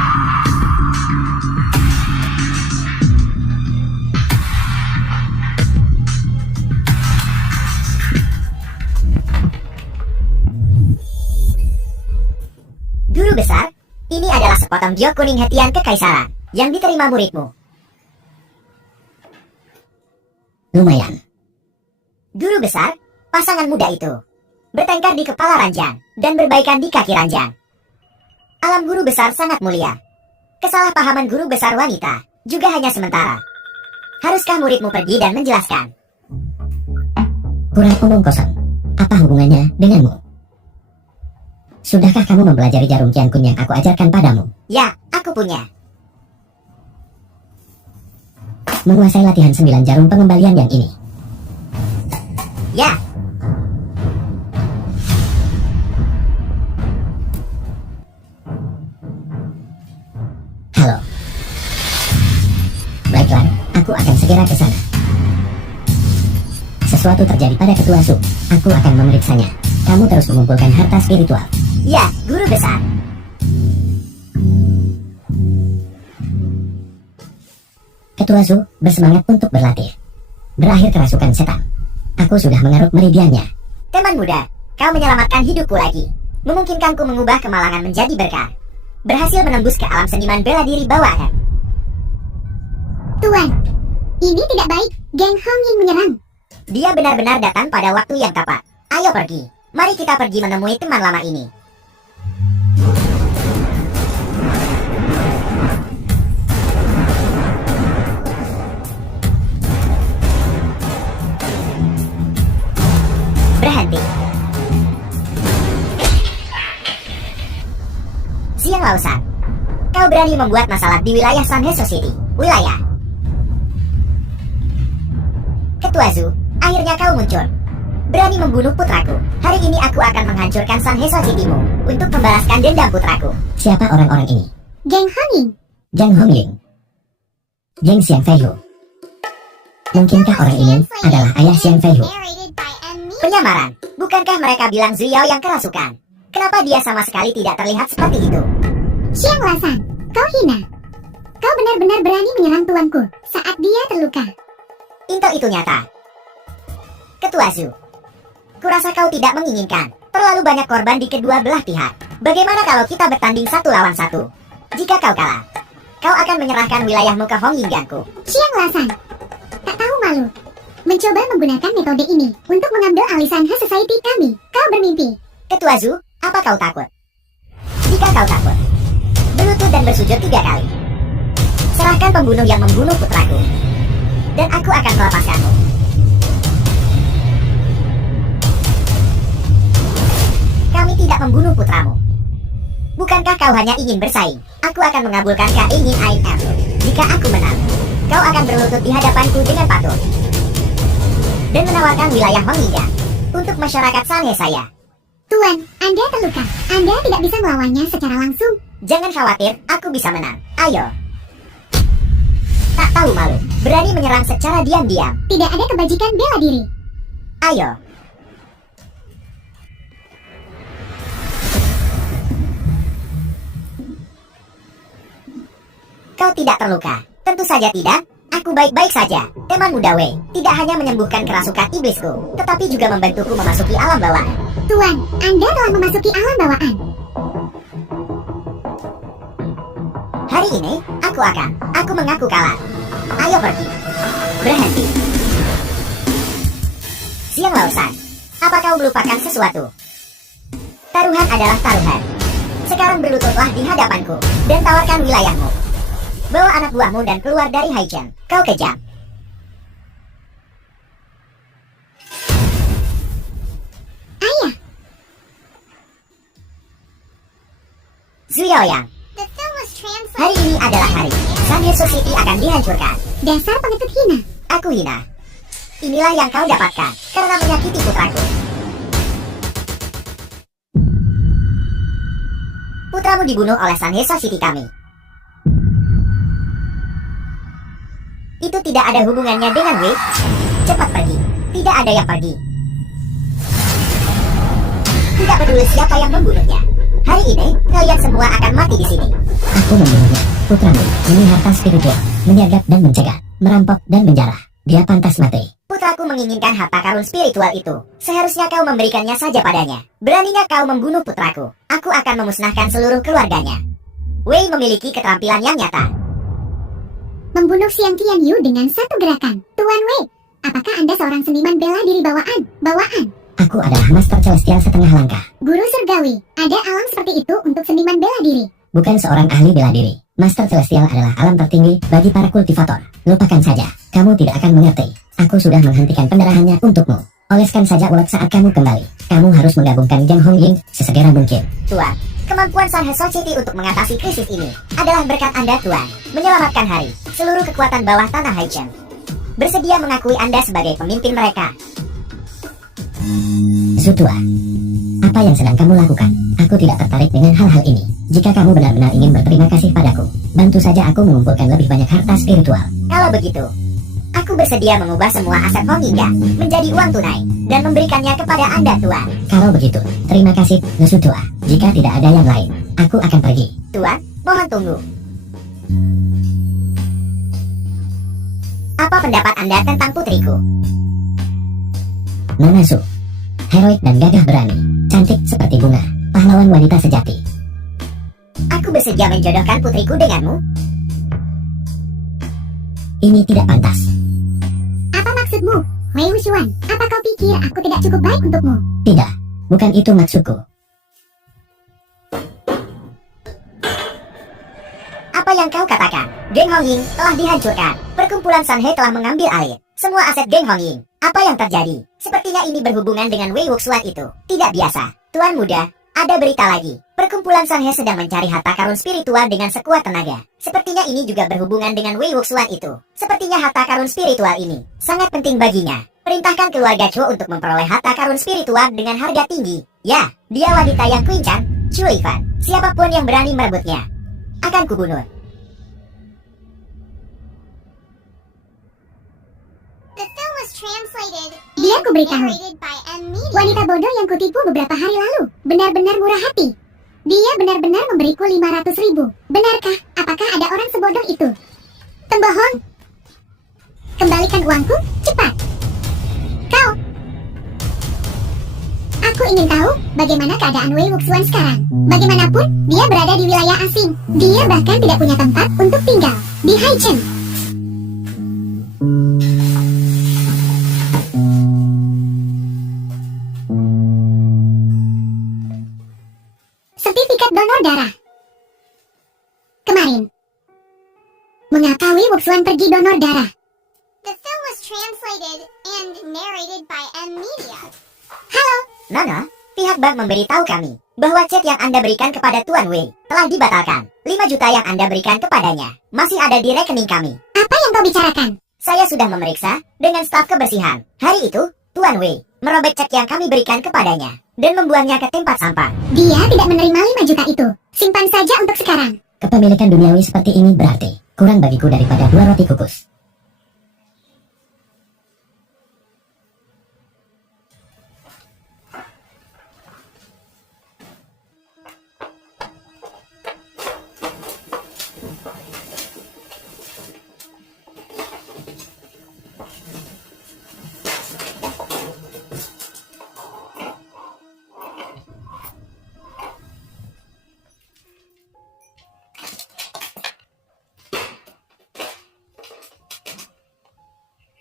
Guru besar, ini adalah sepotong giok kuning hetian kekaisaran yang diterima muridmu. Lumayan. Guru besar, pasangan muda itu bertengkar di kepala ranjang dan berbaikan di kaki ranjang. Alam guru besar sangat mulia. Kesalahpahaman guru besar wanita juga hanya sementara. Haruskah muridmu pergi dan menjelaskan? Kurang omong kosong. Apa hubungannya denganmu? Sudahkah kamu mempelajari jarum Qian Kun yang aku ajarkan padamu? Ya, aku punya. Menguasai latihan 9 jarum pengembalian yang ini. Ya, Halo. Baiklah, aku akan segera ke sana. Sesuatu terjadi pada Ketua Su. Aku akan memeriksanya. Kamu terus mengumpulkan harta spiritual. ya, guru besar. Ketua Su bersemangat untuk berlatih. Berakhir kerasukan setan. Aku sudah mengaruk meridiannya. Teman muda, kau menyelamatkan hidupku lagi. Memungkinkanku mengubah kemalangan menjadi berkah. Berhasil menembus ke alam seniman bela diri bawaan. Tuan, ini tidak baik. Geng Hong Ying menyerang. Dia benar-benar datang pada waktu yang tepat. Ayo pergi. Mari kita pergi menemui teman lama ini. Berhenti. Siang Lausan, kau berani membuat masalah di wilayah Sanhe Society. Wilayah Ketua Zu, akhirnya kau muncul. Berani membunuh putraku. Hari ini aku akan menghancurkan Sanhe Society-mu untuk membalaskan dendam putraku. Siapa orang-orang ini? Geng Hong Ying. Zhang Hongying. Zheng Xiang Feihu. Mungkinkah orang ini adalah ayah Xiang Feihu? Penyamaran. Bukankah mereka bilang Zuyao yang kerasukan? Kenapa dia sama sekali tidak terlihat seperti itu? Xiang Lasan, kau hina. Kau benar-benar berani menyerang tuanku saat dia terluka. Intel itu nyata. Ketua Zu, kurasa kau tidak menginginkan terlalu banyak korban di kedua belah pihak. Bagaimana kalau kita bertanding 1 lawan 1? Jika kau kalah, kau akan menyerahkan wilayahmu ke Hong Yingganku. Xiang Lasan, tak tahu malu. Mencoba menggunakan metode ini untuk mengambil alih Sanhe Society kami. Kau bermimpi. Ketua Zu, apa kau takut? Jika kau takut, berlutut dan bersujud 3 kali. Serahkan pembunuh yang membunuh putraku, dan aku akan melepaskanmu. Kami tidak membunuh putramu. Bukankah kau hanya ingin bersaing? Aku akan mengabulkan keinginan IM. Jika aku menang, kau akan berlutut di hadapanku dengan patuh dan menawarkan wilayah Hongyigang untuk masyarakat Sanhe saya. Tuan, Anda terluka. Anda tidak bisa melawannya secara langsung. Jangan khawatir, aku bisa menang. Ayo. Tak tahu malu, berani menyerang secara diam-diam. Tidak ada kebajikan bela diri. Ayo. Kau tidak terluka. Tentu saja tidak. Aku baik-baik saja. Teman muda Wei tidak hanya menyembuhkan kerasukan iblisku, tetapi juga membantuku memasuki alam bawah. Tuan, Anda telah memasuki alam bawaan. Hari ini, aku mengaku kalah. Ayo pergi. Berhenti. Siang Lausan, apa kau melupakan sesuatu? Taruhan adalah taruhan. Sekarang berlututlah di hadapanku dan tawarkan wilayahmu. Bawa anak buahmu dan keluar dari Haichen. Kau kejam. Ayah, Zuyoyang, hari ini adalah hari Sunhyeso City akan dihancurkan. dasar pengecut hina. Aku hina. Inilah yang kau dapatkan karena menyakiti putraku. Putramu dibunuh oleh Sunhyeso City kami. Itu tidak ada hubungannya dengan Wei. Cepat pergi. Tidak ada yang pergi. Tidak peduli siapa yang membunuhnya. Hari ini, kalian semua akan mati di sini. Aku membunuhnya. Putramu, ini harta spiritual, menyergap dan mencegat, merampok dan menjarah. Dia pantas mati. Putraku menginginkan harta karun spiritual itu. Seharusnya kau memberikannya saja padanya. Beraninya kau membunuh putraku. Aku akan memusnahkan seluruh keluarganya. Wei memiliki keterampilan yang nyata. Membunuh Xiang Qianyu dengan satu gerakan. Tuan Wei, apakah Anda seorang seniman bela diri bawaan? Bawaan. Aku adalah Master Celestial setengah langkah. Guru surgawi, ada alam seperti itu untuk seniman bela diri. Bukan seorang ahli bela diri. Master Celestial adalah alam tertinggi bagi para kultivator. Lupakan saja. Kamu tidak akan mengerti. Aku sudah menghentikan pendarahannya untukmu. Oleskan saja ulat saat kamu kembali. Kamu harus menggabungkan Jiang Hongying sesegera mungkin. Tuan, kemampuan Sunhyeso City untuk mengatasi krisis ini adalah berkat Anda, Tuan. Menyelamatkan hari, seluruh kekuatan bawah tanah Haichen. Bersedia mengakui Anda sebagai pemimpin mereka. Zutua, apa yang sedang kamu lakukan? Aku tidak tertarik dengan hal-hal ini. Jika kamu benar-benar ingin berterima kasih padaku, bantu saja aku mengumpulkan lebih banyak harta spiritual. Kalau begitu, aku bersedia mengubah semua aset Honginga menjadi uang tunai dan memberikannya kepada Anda, Tuan. Kalau begitu, terima kasih, Zutua. Jika tidak ada yang lain, aku akan pergi. Tuan, mohon tunggu. Apa pendapat Anda tentang putriku? Nanasu, heroik dan gagah berani, cantik seperti bunga, pahlawan wanita sejati. Aku bersedia menjodohkan putriku denganmu. Ini tidak pantas. Apa maksudmu? Wei Wuxuan, apa kau pikir aku tidak cukup baik untukmu? Tidak, bukan itu maksudku. Apa yang kau katakan? Geng Hongying telah dihancurkan. Perkumpulan Sanhe telah mengambil alih semua aset Geng Hongying. Apa yang terjadi? Sepertinya ini berhubungan dengan Wei Wuxuan itu. Tidak biasa. Tuan muda, ada berita lagi. Perkumpulan Sanhe sedang mencari harta karun spiritual dengan sekuat tenaga. Sepertinya ini juga berhubungan dengan Wei Wuxuan itu. Sepertinya harta karun spiritual ini sangat penting baginya. Perintahkan keluarga Cho untuk memperoleh harta karun spiritual dengan harga tinggi. Ya, dia wanita yang kuincan, Chu Ifan. Siapapun yang berani merebutnya akan kubunuh. Biar ku beritahu. Wanita bodoh yang kutipu beberapa hari lalu benar-benar murah hati. Dia benar-benar memberiku 500.000. Benarkah? Apakah ada orang sebodoh itu? Pembohong! Kembalikan uangku, cepat! Kau! Aku ingin tahu bagaimana keadaan Wei Wuxuan sekarang. Bagaimanapun, dia berada di wilayah asing. Dia bahkan tidak punya tempat untuk tinggal di Haichen. Sertifikat donor darah. Kemarin. Mengapa Wei Wuxuan pergi donor darah? The film was translated and narrated by M Media. Halo, Nona, pihak bank memberitahu kami bahwa cek yang Anda berikan kepada Tuan Wei telah dibatalkan. 5 juta yang Anda berikan kepadanya masih ada di rekening kami. apa yang kau bicarakan? Saya sudah memeriksa dengan staf kebersihan. Hari itu, Tuan Wei merobek cek yang kami berikan kepadanya dan membuangnya ke tempat sampah. Dia tidak menerima 5 juta itu. Simpan saja untuk sekarang. Kepemilikan duniawi seperti ini berarti kurang bagiku daripada 2 roti kukus.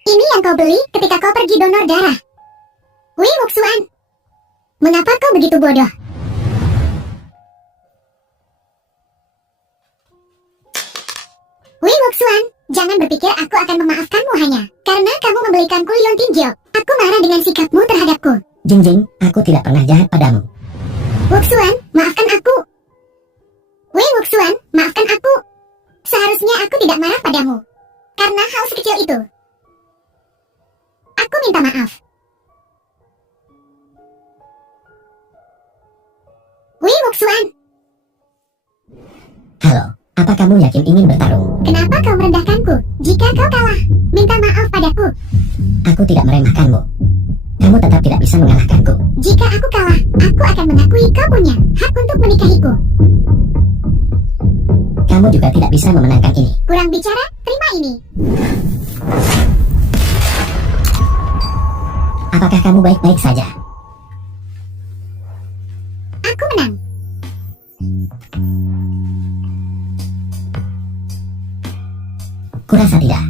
Ini yang kau beli ketika kau pergi donor darah. Wei Wuxuan, mengapa kau begitu bodoh? Jangan berpikir aku akan memaafkanmu hanya karena kamu membelikanku liontin giok. Aku marah dengan sikapmu terhadapku. Jing, aku tidak pernah jahat padamu. Wuxuan, maafkan aku. Wei Wuxuan, maafkan aku. Seharusnya aku tidak marah padamu karena hal sekecil itu. Aku minta maaf. Wei Wuxuan, Halo, apa kamu yakin ingin bertarung? kenapa kau merendahkanku? Jika kau kalah, minta maaf padaku. Aku tidak meremehkanmu. Kamu tetap tidak bisa mengalahkanku. Jika aku kalah, aku akan mengakui kau punya hak untuk menikahiku. Kamu juga tidak bisa memenangkan ini. Kurang bicara, terima ini. Apakah kamu baik-baik saja? Aku menang. Kurasa tidak.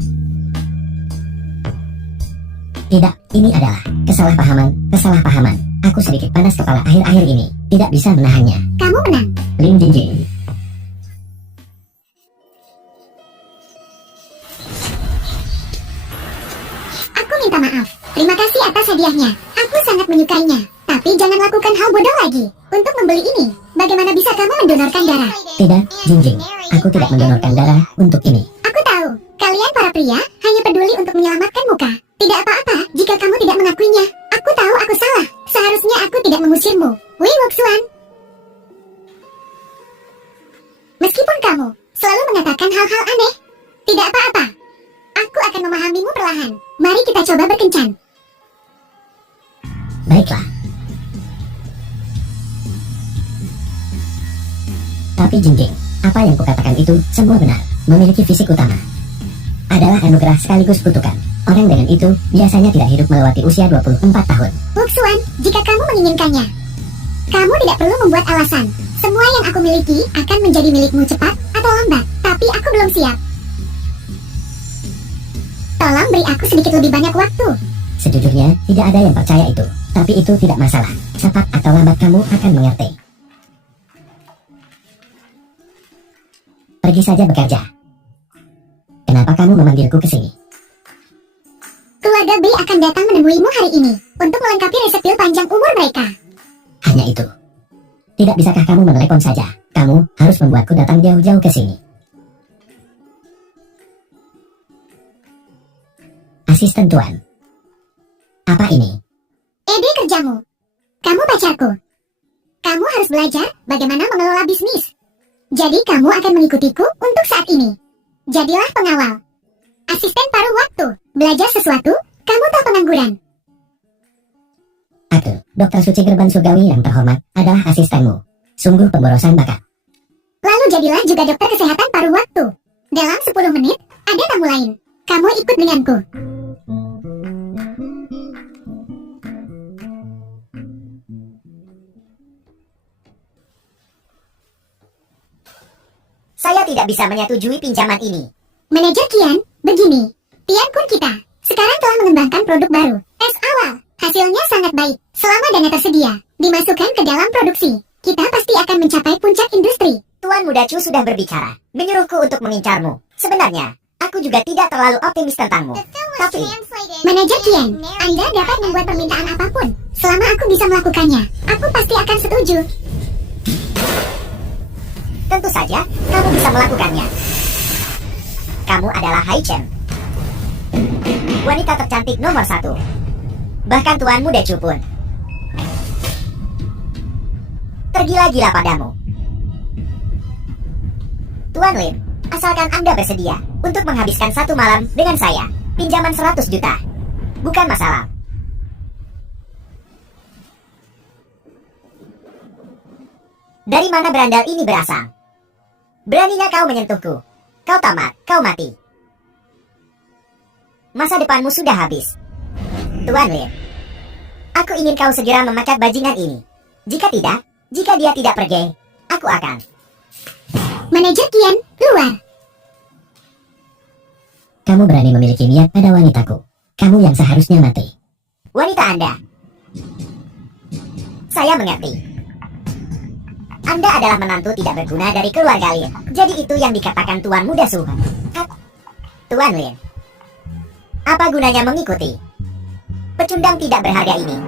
Tidak, ini adalah kesalahpahaman. Aku sedikit panas kepala akhir-akhir ini. Tidak bisa menahannya. Kamu menang. Lin Jingjing. Aku minta maaf. Terima kasih atas hadiahnya. Aku sangat menyukainya. Tapi jangan lakukan hal bodoh lagi. Untuk membeli ini, bagaimana bisa kamu mendonorkan darah? Tidak, Jingjing. Aku tidak mendonorkan darah untuk ini. Aku tahu, kalian para pria hanya peduli untuk menyelamatkan muka. Tidak apa-apa jika kamu tidak mengakuinya. Aku tahu aku salah. Seharusnya aku tidak mengusirmu. Wei Wuxuan. Meskipun kamu selalu mengatakan hal-hal aneh, tidak apa-apa. Aku akan memahamimu perlahan. Mari kita coba berkencan. Baiklah. Tapi Jingjing, apa yang kukatakan itu semua benar. Memiliki fisik utama adalah anugerah sekaligus kutukan. Orang dengan itu biasanya tidak hidup melewati usia 24 tahun. Wuxuan, jika kamu menginginkannya, kamu tidak perlu membuat alasan. Semua yang aku miliki akan menjadi milikmu cepat atau lambat. Tapi aku belum siap. Tolong beri aku sedikit lebih banyak waktu. Sejujurnya, tidak ada yang percaya itu. Tapi itu tidak masalah. Cepat atau lambat kamu akan mengerti. Pergi saja bekerja. Kenapa kamu memanggilku ke sini? Keluarga Bei akan datang menemuimu hari ini untuk melengkapi resepil panjang umur mereka. Hanya itu. Tidak bisakah kamu menelepon saja? Kamu harus membuatku datang jauh-jauh ke sini. Asisten Tuan. Apa ini? Ide kerjamu. Kamu pacarku. Kamu harus belajar bagaimana mengelola bisnis. Jadi kamu akan mengikutiku untuk saat ini. Jadilah pengawal. Asisten paruh waktu. Belajar sesuatu, kamu tak pengangguran. Aku, Dr. Suci Gerbang Surgawi yang terhormat, adalah asistenmu. Sungguh pemborosan bakat. Lalu jadilah juga dokter kesehatan paruh waktu. Dalam 10 menit, ada tamu lain. Kamu ikut denganku. Saya tidak bisa menyetujui pinjaman ini. Manajer Kian, begini. Tian Kun kita sekarang telah mengembangkan produk baru. Tes awal, hasilnya sangat baik. Selama dana tersedia, dimasukkan ke dalam produksi, kita pasti akan mencapai puncak industri. Tuan Muda Chu sudah berbicara, menyuruhku untuk mengincarmu. Sebenarnya, aku juga tidak terlalu optimis tentangmu. Tapi, Manajer Kian, Anda dapat membuat permintaan apapun. Selama aku bisa melakukannya, aku pasti akan setuju. tentu saja, kamu bisa melakukannya. Kamu adalah Hai Chen, wanita tercantik nomor 1. Bahkan Tuan Muda Chu pun tergila-gila padamu. Tuan Lin, asalkan Anda bersedia untuk menghabiskan 1 malam dengan saya, pinjaman 100 juta. Bukan masalah. Dari mana berandal ini berasal? Beraninya kau menyentuhku. Kau tamat, kau mati. Masa depanmu sudah habis. Tuan Lin, aku ingin kau segera memacat bajingan ini. Jika tidak, jika dia tidak pergi, aku akan. Manajer Kian, keluar. Kamu berani memiliki niat pada wanitaku. Kamu yang seharusnya mati. Wanita Anda. Saya mengerti. Anda adalah menantu tidak berguna dari keluarga Lin. Jadi itu yang dikatakan Tuan Muda Su. Tuan Lin, apa gunanya mengikuti pecundang tidak berharga ini?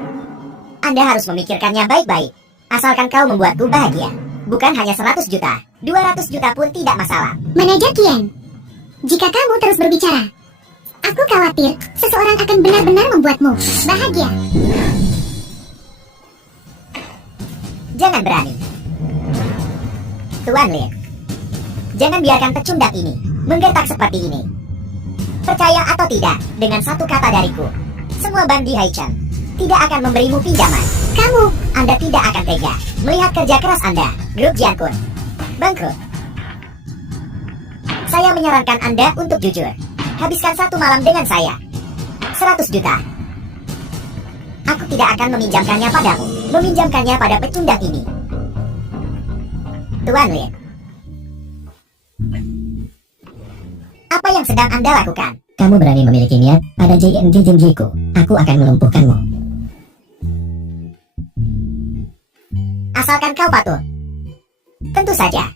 Anda harus memikirkannya baik-baik. Asalkan kau membuatku bahagia. Bukan hanya 100 juta, 200 juta pun tidak masalah. Manajer Qian, jika kamu terus berbicara, aku khawatir seseorang akan benar-benar membuatmu bahagia. Jangan berani. Tuan Lin, jangan biarkan pecundang ini menggertak seperti ini. Percaya atau tidak, dengan satu kata dariku, semua bandi Haichan tidak akan memberimu pinjaman. Anda tidak akan tega melihat kerja keras Anda, grup Jiankun, bangkrut. Saya menyarankan Anda untuk jujur. Habiskan 1 malam dengan saya. 100 juta. Aku tidak akan meminjamkannya padamu. Meminjamkannya pada pecundang ini. Tuan Lin, apa yang sedang Anda lakukan? Kamu berani memiliki niat pada JNJ Jingjiku. Aku akan melumpuhkanmu. Asalkan kau patuh. Tentu saja.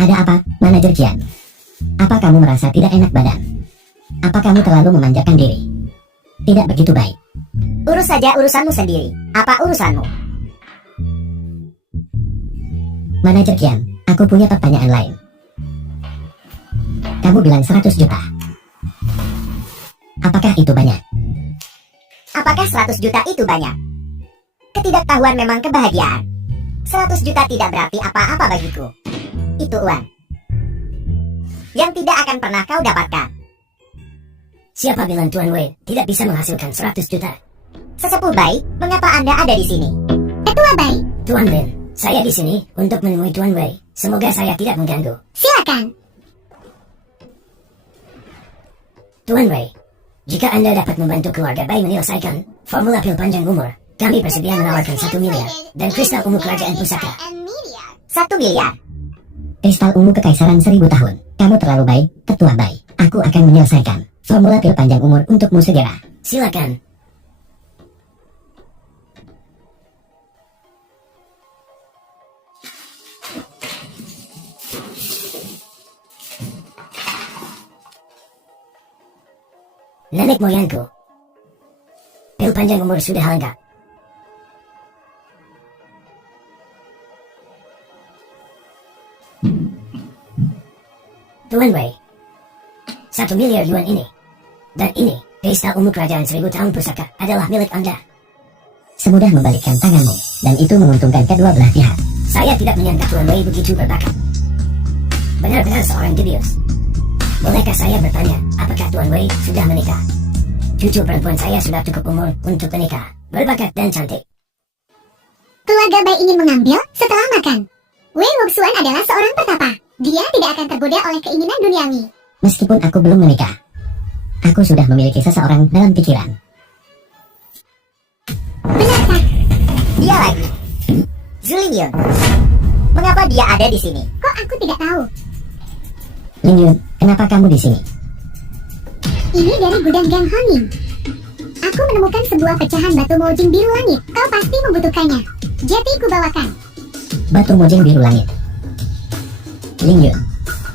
Ada apa, Manajer Qian? Apa kamu merasa tidak enak badan? Apa kamu terlalu memanjakan diri? Tidak begitu baik. Urus saja urusanmu sendiri. Apa urusanmu? Manajer Qian, aku punya pertanyaan lain. Kamu bilang 100 juta. Apakah itu banyak? Apakah 100 juta itu banyak? Ketidaktahuan memang kebahagiaan. 100 juta tidak berarti apa-apa bagiku. Itu uang yang tidak akan pernah kau dapatkan. Siapa bilang Tuan Wei tidak bisa menghasilkan 100 juta? Sesepuh Bai, mengapa Anda ada di sini? Ketua Bai, Tuan Lin, saya di sini untuk menemui Tuan Wei. Semoga saya tidak mengganggu. silakan. Tuan Wei, jika Anda dapat membantu keluarga Bai menyelesaikan formula pil panjang umur, kami bersedia menawarkan 1 miliar dan kristal ungu kerajaan pusaka. 1 miliar. Kristal ungu kekaisaran 1000 tahun. Kamu terlalu baik, Ketua Bai. Aku akan menyelesaikan formula pil panjang umur untukmu segera. Silakan. Nenek moyangku, pil panjang umur sudah lengkap. Tuan Wei, 1 miliar yuan ini, dan ini, kristal ungu kerajaan 1000 tahun pusaka, adalah milik Anda. Semudah membalikkan tanganmu, dan itu menguntungkan kedua belah pihak. Saya tidak menyangka Tuan Wei begitu berbakat. Benar-benar seorang jenius. Bolehkah saya bertanya, apakah Tuan Wei sudah menikah? Cucu perempuan saya sudah cukup umur untuk menikah, berbakat dan cantik. Keluarga Bai ingin mengambil setelah makan. Wei Wuxuan adalah seorang petapa. Dia tidak akan tergoda oleh keinginan duniawi. Meskipun aku belum menikah, aku sudah memiliki seseorang dalam pikiran. Benarkah? Dia lagi. Zulin Yun. Mengapa dia ada di sini? Kok aku tidak tahu? Lin Yun, kenapa kamu di sini? Ini dari gudang Gang Hongin. Aku menemukan sebuah pecahan batu mojing biru langit. Kau pasti membutuhkannya. Jadi kubawakan. Batu mojing biru langit. Lin Yun,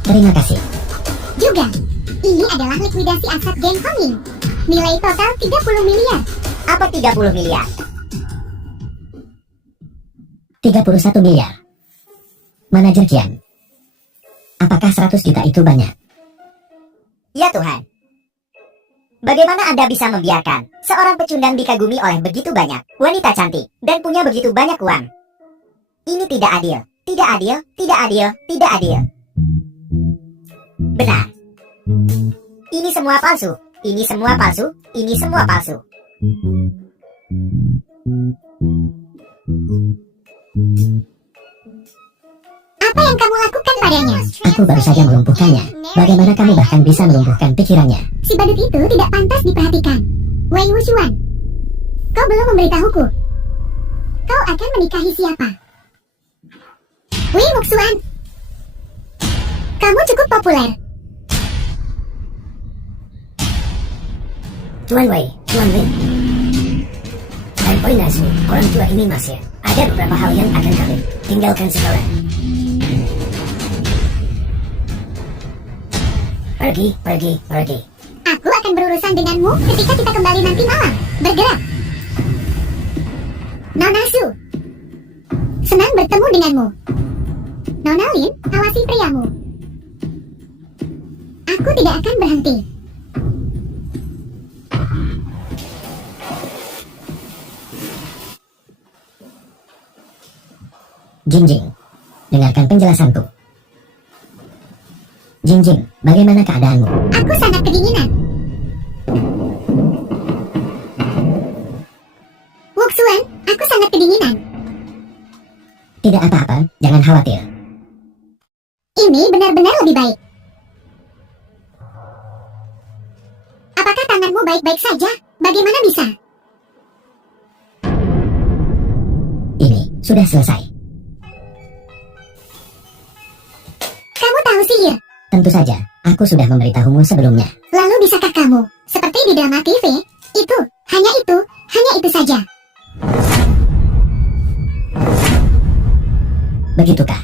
terima kasih. Juga, ini adalah likuidasi aset Gang Hongin. Nilai total 30 miliar. Apa 30 miliar? 31 miliar. Manajer Qian, apakah 100 juta itu banyak? Ya Tuhan. Bagaimana Anda bisa membiarkan seorang pecundang dikagumi oleh begitu banyak wanita cantik dan punya begitu banyak uang? Ini tidak adil. Tidak adil, tidak adil, tidak adil. Benar. Ini semua palsu. Ini semua palsu. Ini semua palsu. Apa yang kamu lakukan padanya? Aku baru saja melumpuhkannya. Bagaimana kamu bahkan bisa melumpuhkan pikirannya? Si badut itu tidak pantas diperhatikan. Wei Wuxuan, kau belum memberitahuku. Kau akan menikahi siapa? Wei Wuxuan, kamu cukup populer. Tuan Wei, Tuan Lin. Dan poin Nazmi, orang tua ini masih ada beberapa hal yang akan kami tinggalkan sekarang. Pergi. Aku akan berurusan denganmu ketika kita kembali nanti malam. Bergerak. Nona Su. Senang bertemu denganmu. Nona Lin, awasi priamu. Aku tidak akan berhenti. Jingjing, dengarkan penjelasanku. Jingjing, bagaimana keadaanmu? Aku sangat kedinginan. Wuxuan, aku sangat kedinginan. Tidak apa-apa, jangan khawatir. Ini benar-benar lebih baik. Apakah tanganmu baik-baik saja? Bagaimana bisa? Ini sudah selesai. Kamu tahu sihir. Tentu saja, aku sudah memberitahumu sebelumnya. Lalu bisakah kamu, seperti di drama TV, itu hanya itu saja. Begitukah?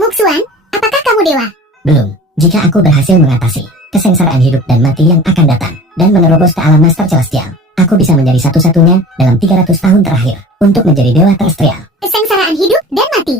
Wuxuan, apakah kamu dewa? Belum. Jika aku berhasil mengatasi kesengsaraan hidup dan mati yang akan datang dan menerobos ke alam Master Celestial, aku bisa menjadi satu-satunya dalam 300 tahun terakhir untuk menjadi dewa terrestrial. Kesengsaraan hidup dan mati.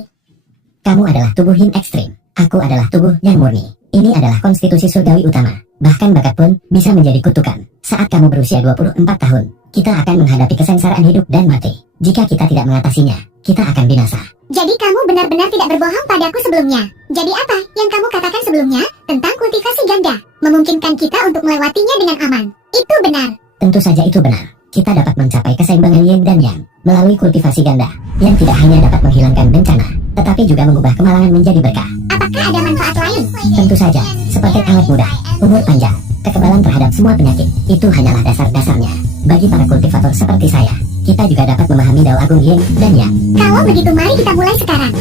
Kamu adalah tubuh yin ekstrim. Aku adalah tubuh yang murni. Ini adalah konstitusi surgawi utama. Bahkan bakat pun bisa menjadi kutukan. Saat kamu berusia 24 tahun, kita akan menghadapi kesengsaraan hidup dan mati. Jika kita tidak mengatasinya, kita akan binasa. Jadi kamu benar-benar tidak berbohong padaku sebelumnya. Jadi apa yang kamu katakan sebelumnya tentang kultivasi ganda memungkinkan kita untuk melewatinya dengan aman? Itu benar. Tentu saja itu benar. Kita dapat mencapai keseimbangan yin dan yang melalui kultivasi ganda yang tidak hanya dapat menghilangkan bencana, tetapi juga mengubah kemalangan menjadi berkah. Apakah ada manfaat lain? Tentu saja, seperti awet muda, umur panjang, kekebalan terhadap semua penyakit. Itu hanyalah dasar-dasarnya. Bagi para kultivator seperti saya, kita juga dapat memahami dao agung yin dan yang. Kalau begitu mari kita mulai sekarang.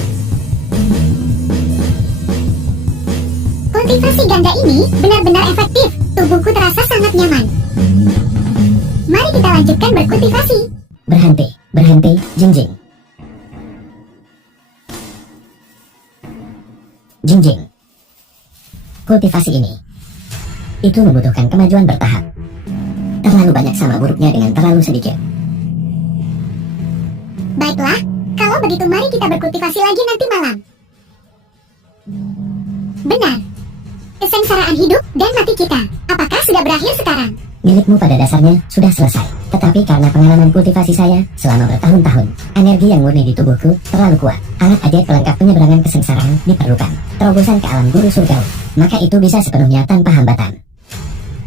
Kultivasi ganda ini benar-benar efektif. Tubuhku terasa sangat nyaman. Mari kita lanjutkan berkultivasi. Berhenti, Jingjing. Jingjing. Kultivasi ini, itu membutuhkan kemajuan bertahap. Terlalu banyak sama buruknya dengan terlalu sedikit. Baiklah, kalau begitu mari kita berkultivasi lagi nanti malam. Benar. Kesengsaraan hidup dan mati kita, apakah sudah berakhir sekarang? Milikmu pada dasarnya sudah selesai. Tetapi karena pengalaman kultivasi saya selama bertahun-tahun, energi yang murni di tubuhku terlalu kuat. Alat ajaib pelengkap penyeberangan kesengsaraan diperlukan. Terobosan ke alam guru surgawi, maka itu bisa sepenuhnya tanpa hambatan.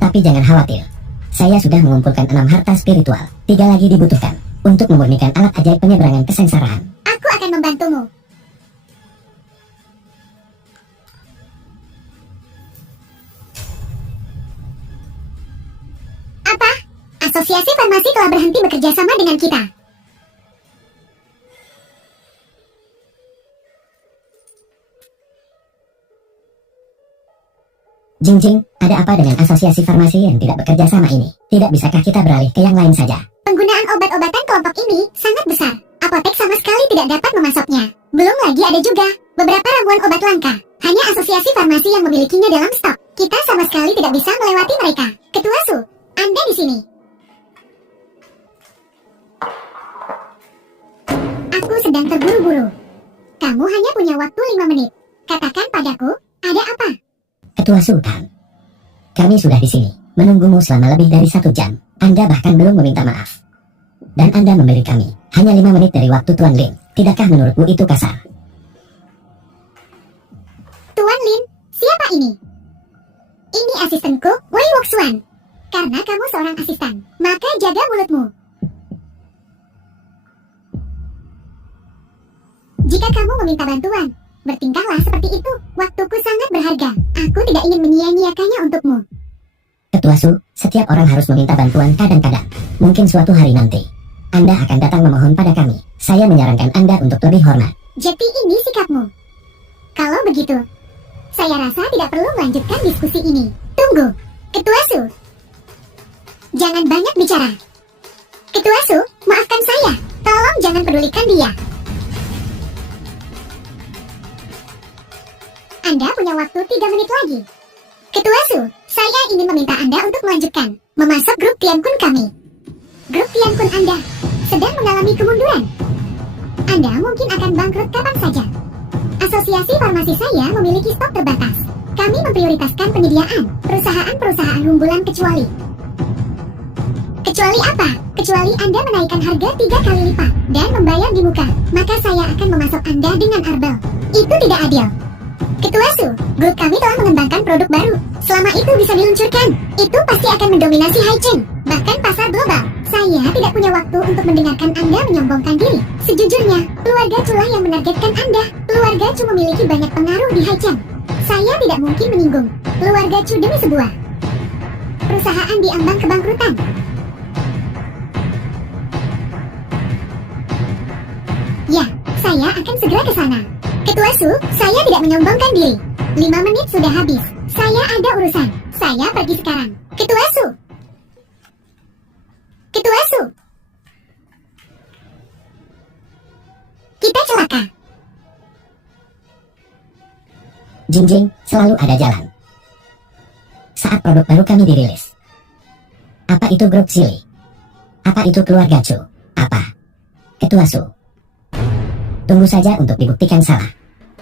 Tapi jangan khawatir, saya sudah mengumpulkan 6 harta spiritual. 3 lagi dibutuhkan untuk memurnikan alat ajaib penyeberangan kesengsaraan. Aku akan membantumu. Apa? Asosiasi Farmasi telah berhenti bekerja sama dengan kita. Jingjing, ada apa dengan asosiasi farmasi yang tidak bekerja sama ini? Tidak bisakah kita beralih ke yang lain saja? Penggunaan obat-obatan kelompok ini sangat besar. Apotek sama sekali tidak dapat memasoknya. Belum lagi ada juga beberapa ramuan obat langka. Hanya asosiasi farmasi yang memilikinya dalam stok. Kita sama sekali tidak bisa melewati mereka. Ketua Su, Anda di sini. Aku sedang terburu-buru. Kamu hanya punya waktu 5 menit. Katakan padaku, ada apa? Ketua Sultan, kami sudah di sini, menunggumu selama lebih dari 1 jam. Anda bahkan belum meminta maaf. Dan Anda memberi kami hanya 5 menit dari waktu Tuan Lin. Tidakkah menurutmu itu kasar? Tuan Lin, siapa ini? Ini asistenku, Wei Wuxuan. Karena kamu seorang asisten, maka jaga mulutmu. Jika kamu meminta bantuan, bertingkahlah seperti itu. Waktuku sangat berharga. Aku tidak ingin menyia-nyiakannya untukmu. Ketua Su, setiap orang harus meminta bantuan kadang-kadang. Mungkin suatu hari nanti, Anda akan datang memohon pada kami. Saya menyarankan Anda untuk lebih hormat. Jadi ini sikapmu. Kalau begitu, saya rasa tidak perlu melanjutkan diskusi ini. Tunggu, Ketua Su. Jangan banyak bicara. Ketua Su, maafkan saya. Tolong jangan pedulikan dia. Anda punya waktu 3 menit lagi. Ketua Su, saya ingin meminta Anda untuk melanjutkan memasok grup Tian Kun kami. Grup Tian Kun Anda sedang mengalami kemunduran. Anda mungkin akan bangkrut kapan saja. Asosiasi farmasi saya memiliki stok terbatas. Kami memprioritaskan penyediaan perusahaan-perusahaan unggulan kecuali apa? Kecuali Anda menaikkan harga 3 kali lipat dan membayar di muka, maka saya akan memasok Anda dengan arbel. Itu tidak adil. Ketua Su, grup kami telah mengembangkan produk baru. Selama itu bisa diluncurkan, itu pasti akan mendominasi high chain, bahkan pasar global. Saya tidak punya waktu untuk mendengarkan Anda menyombongkan diri. Sejujurnya, keluarga Chu lah yang menargetkan Anda. Keluarga Chu memiliki banyak pengaruh di high chain. Saya tidak mungkin menyinggung keluarga Chu demi sebuah perusahaan di ambang kebangkrutan. Ya, saya akan segera ke sana. Ketua Su, saya tidak menyombongkan diri. 5 menit sudah habis. Saya ada urusan. Saya pergi sekarang. Ketua Su. Ketua Su. Kita celaka. Jingjing selalu ada jalan. Saat produk baru kami dirilis. Apa itu grup Zili? Apa itu keluarga Chu? Apa? Ketua Su. Tunggu saja untuk dibuktikan salah.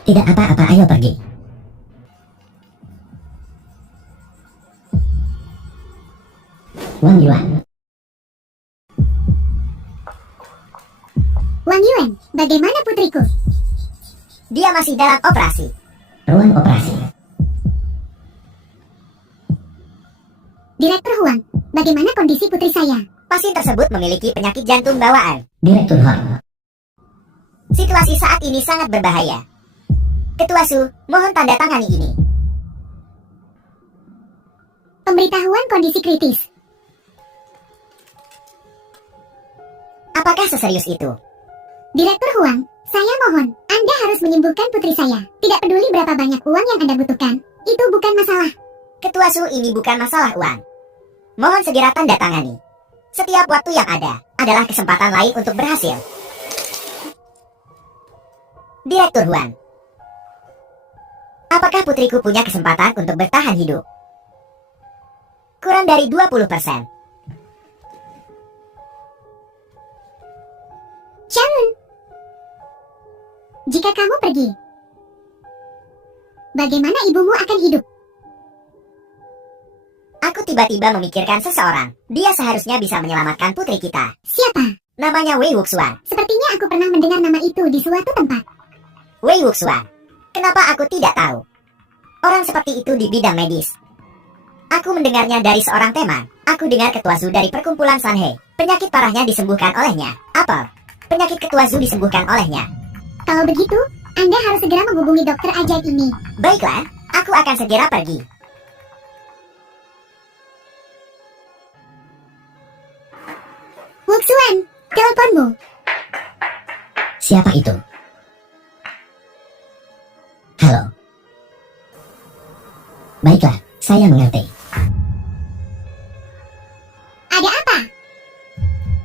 Tidak apa-apa, ayo pergi. Wang Yuan. Wang Yuan, bagaimana putriku? Dia masih dalam operasi. Ruang operasi. Direktur Huang, bagaimana kondisi putri saya? Pasien tersebut memiliki penyakit jantung bawaan. Direktur Hong. Situasi saat ini sangat berbahaya. Ketua Su, mohon tanda tangani ini. Pemberitahuan kondisi kritis. Apakah seserius itu? Direktur Huang, saya mohon, Anda harus menyembuhkan putri saya. Tidak peduli berapa banyak uang yang Anda butuhkan, itu bukan masalah. Ketua Su, ini bukan masalah uang. Mohon segera tanda tangani. Setiap waktu yang ada adalah kesempatan lain untuk berhasil. Direktur Huang, apakah putriku punya kesempatan untuk bertahan hidup? Kurang dari 20%. Sharon, jika kamu pergi, bagaimana ibumu akan hidup? Aku tiba-tiba memikirkan seseorang. Dia seharusnya bisa menyelamatkan putri kita. Siapa? Namanya Wei Wuxuan. Sepertinya aku pernah mendengar nama itu di suatu tempat. Wei Wuxuan. Kenapa aku tidak tahu? Orang seperti itu di bidang medis. Aku mendengarnya dari seorang teman. Aku dengar Ketua Zu dari perkumpulan Sanhe. Penyakit parahnya disembuhkan olehnya. Apa? Penyakit Ketua Zu disembuhkan olehnya. Kalau begitu, Anda harus segera menghubungi dokter ajaib ini. Baiklah, aku akan segera pergi. Wuxuan, teleponmu. Siapa itu? Halo. Baiklah, saya mengerti. Ada apa?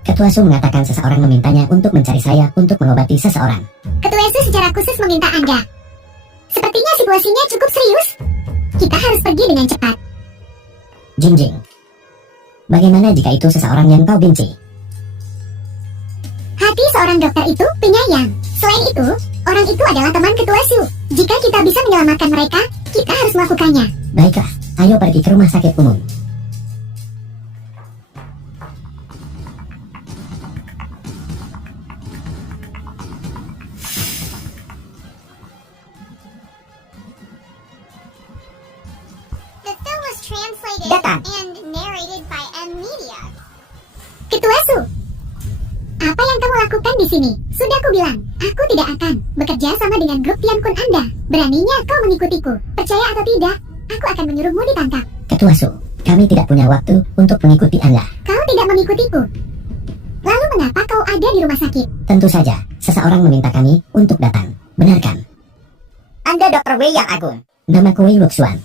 Ketua Su mengatakan seseorang memintanya untuk mencari saya untuk mengobati seseorang. Ketua Su secara khusus meminta Anda. Sepertinya situasinya cukup serius. Kita harus pergi dengan cepat. Jingjing. Bagaimana jika itu seseorang yang kau benci? Hati seorang dokter itu penyayang. Selain itu, orang itu adalah teman Ketua Su. Jika kita bisa menyelamatkan mereka, kita harus melakukannya. Baiklah, ayo pergi ke rumah sakit umum. The film was translated Datang. and narrated by M Media. Ketua Su, apa yang kamu lakukan di sini? Sudah aku bilang, aku tidak akan bekerja sama dengan grup Tian Kun Anda. Beraninya kau mengikutiku. Percaya atau tidak, aku akan menyuruhmu ditangkap. Ketua Su, kami tidak punya waktu untuk mengikuti Anda. Kau tidak mengikutiku. Lalu mengapa kau ada di rumah sakit? Tentu saja, seseorang meminta kami untuk datang. Benarkan? Anda Dr. Wei yang agung. Namaku Wei Wuxuan.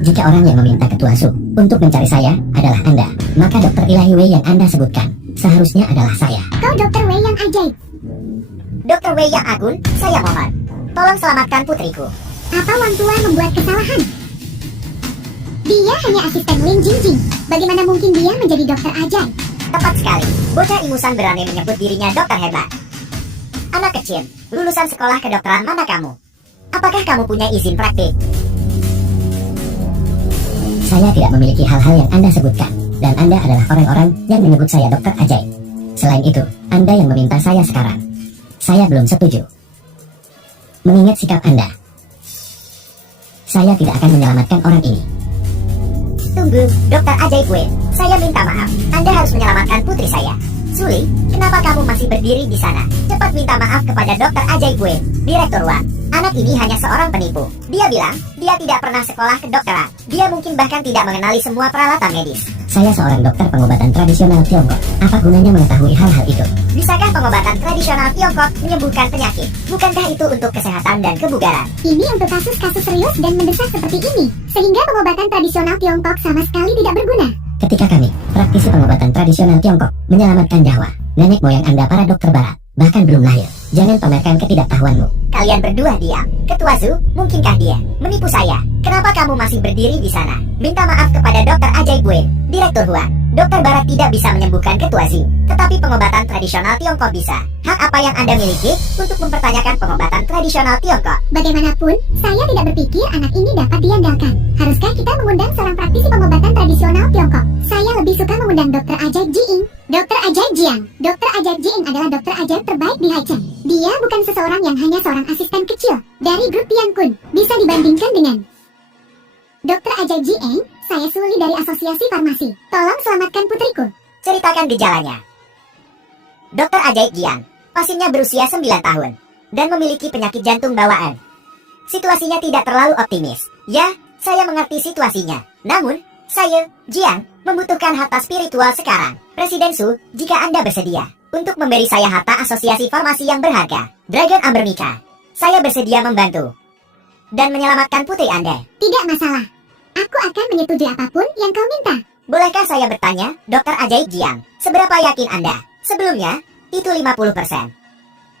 Jika orang yang meminta Ketua Su untuk mencari saya adalah Anda, maka dokter ilahi Wei yang Anda sebutkan seharusnya adalah saya. Kau dokter Wei yang ajaib. Dr. Wei yang agung, saya mohon. Tolong selamatkan putriku. Apa Wang Tua membuat kesalahan? Dia hanya asisten Lin Jingjing. Bagaimana mungkin dia menjadi dokter ajaib? Tepat sekali. Bocah ingusan berani menyebut dirinya dokter hebat. Anak kecil, lulusan sekolah kedokteran mana kamu? Apakah kamu punya izin praktik? Saya tidak memiliki hal-hal yang Anda sebutkan, dan Anda adalah orang-orang yang menyebut saya dokter ajaib. Selain itu, Anda yang meminta saya sekarang. Saya belum setuju. Mengingat sikap Anda, saya tidak akan menyelamatkan orang ini. Tunggu, dokter ajaib Wei. Saya minta maaf. Anda harus menyelamatkan putri saya. Suli, kenapa kamu masih berdiri di sana? Cepat minta maaf kepada dokter ajaib Wei, Direktur Wang. Anak ini hanya seorang penipu. Dia bilang, dia tidak pernah sekolah kedokteran. Dia mungkin bahkan tidak mengenali semua peralatan medis. Saya seorang dokter pengobatan tradisional Tiongkok. Apa gunanya mengetahui hal-hal itu? Bisakah pengobatan tradisional Tiongkok menyembuhkan penyakit? Bukankah itu untuk kesehatan dan kebugaran? Ini untuk kasus-kasus serius dan mendesak seperti ini, sehingga pengobatan tradisional Tiongkok sama sekali tidak berguna. Ketika kami, praktisi pengobatan tradisional Tiongkok, menyelamatkan nyawa nenek moyang Anda para dokter barat, bahkan belum lahir. Jangan pamerkan ketidaktahuanmu. Kalian berdua diam. Ketua Zhu, mungkinkah dia menipu saya? Kenapa kamu masih berdiri di sana? Minta maaf kepada dokter ajaib Wei, Direktur Huang. Dokter barat tidak bisa menyembuhkan Ketua Zhu, tetapi pengobatan tradisional Tiongkok bisa. Hak apa yang Anda miliki untuk mempertanyakan pengobatan tradisional Tiongkok? Bagaimanapun, saya tidak berpikir anak ini dapat diandalkan. Haruskah kita mengundang seorang praktisi pengobatan tradisional Tiongkok? Saya lebih suka mengundang dokter ajaib Jiing. Dokter ajaib Jiang. Dokter ajaib Jiing adalah dokter ajaib terbaik di Haicheng. Dia bukan seseorang yang hanya seorang asisten kecil dari grup Tiankun. Bisa dibandingkan dengan dokter ajaib Jiang. Saya Suli dari Asosiasi Farmasi. Tolong selamatkan putriku. Ceritakan gejalanya. Dokter ajaib Jiang, pasiennya berusia 9 tahun dan memiliki penyakit jantung bawaan. Situasinya tidak terlalu optimis. Ya, saya mengerti situasinya. Namun, saya, Jiang, membutuhkan harta spiritual sekarang. Presiden Su, jika Anda bersedia untuk memberi saya harta asosiasi farmasi yang berharga, Dragon Amber Mika, saya bersedia membantu dan menyelamatkan putri Anda. Tidak masalah. Aku akan menyetujui apapun yang kau minta. Bolehkah saya bertanya, Dokter Ajaib Jiang, seberapa yakin Anda? Sebelumnya, itu 50%.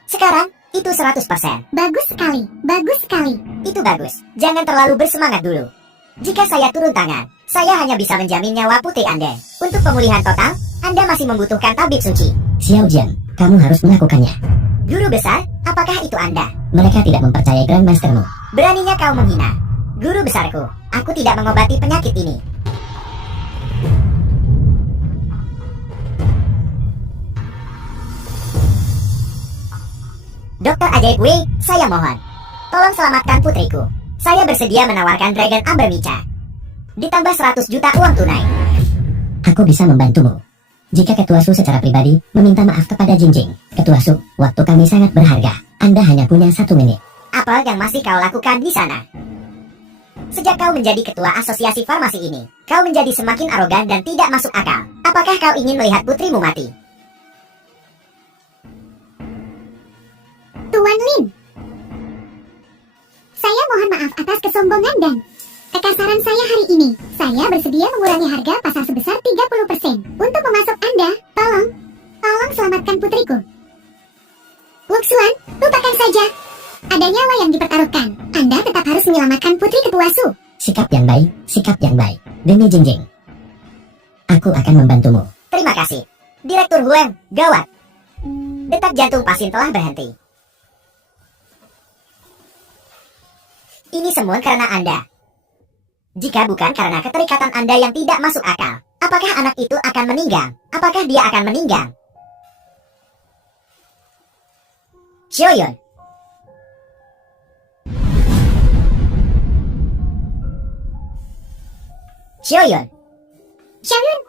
Sekarang, itu 100%. Bagus sekali, bagus sekali. Itu bagus. Jangan terlalu bersemangat dulu. Jika saya turun tangan, saya hanya bisa menjamin nyawa putri Anda. Untuk pemulihan total, Anda masih membutuhkan tabib suci. Xiao Jian, kamu harus melakukannya. Guru besar, apakah itu Anda? Mereka tidak mempercayai Grandmastermu. Beraninya kau menghina guru besarku. Aku tidak mengobati penyakit ini. Dokter ajaib Wei, saya mohon, tolong selamatkan putriku. Saya bersedia menawarkan Dragon Amber Micha, ditambah 100 juta uang tunai. Aku bisa membantumu. Jika Ketua Su secara pribadi meminta maaf kepada Jingjing. Ketua Su, waktu kami sangat berharga. Anda hanya punya 1 menit. Apa yang masih kau lakukan di sana? Sejak kau menjadi ketua asosiasi farmasi ini, kau menjadi semakin arogan dan tidak masuk akal. Apakah kau ingin melihat putrimu mati? Tuan Lin, saya mohon maaf atas kesombongan dan kekasaran saya hari ini. Saya bersedia mengurangi harga pasar sebesar 30% untuk memasok Anda. Tolong selamatkan putriku. Wuxuan, lupakan saja. Ada nyawa yang dipertaruhkan. Anda tetap harus menyelamatkan putri Ketua Su. Sikap yang baik, sikap yang baik. Demi Jingjing, aku akan membantumu. Terima kasih. Direktur Huang, gawat. Detak jantung pasien telah berhenti. Ini semua karena Anda. Jika bukan karena keterikatan Anda yang tidak masuk akal, apakah anak itu akan meninggal? Apakah dia akan meninggal? Xiaoyun. Xiaoyun. Xiaoyun,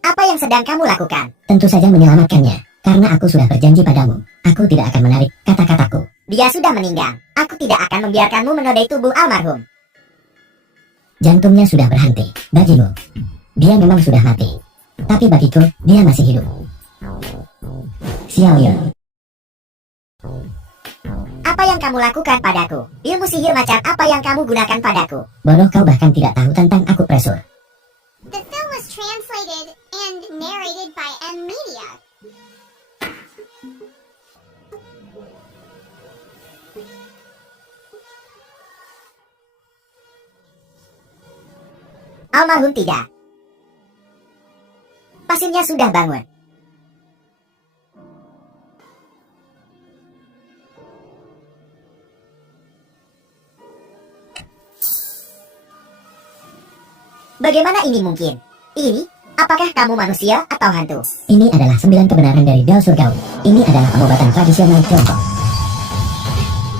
Apa yang sedang kamu lakukan? Tentu saja menyelamatkannya. Karena aku sudah berjanji padamu. Aku tidak akan menarik kata-kataku. Dia sudah meninggal. Aku tidak akan membiarkanmu menodai tubuh almarhum. Jantungnya sudah berhenti. Bagimu, dia memang sudah mati. Tapi bagiku, dia masih hidup. Xiaoyun, Apa yang kamu lakukan padaku? Ilmu sihir macam apa yang kamu gunakan padaku? bodoh kau bahkan tidak tahu tentang aku presur. The film was translated and narrated by M Media. Almarhum tidak. Pasiennya sudah bangun. Bagaimana ini mungkin? Ini, apakah kamu manusia atau hantu? Ini adalah 9 kebenaran dari bel surgawi. Ini adalah pengobatan tradisional Tiongkok.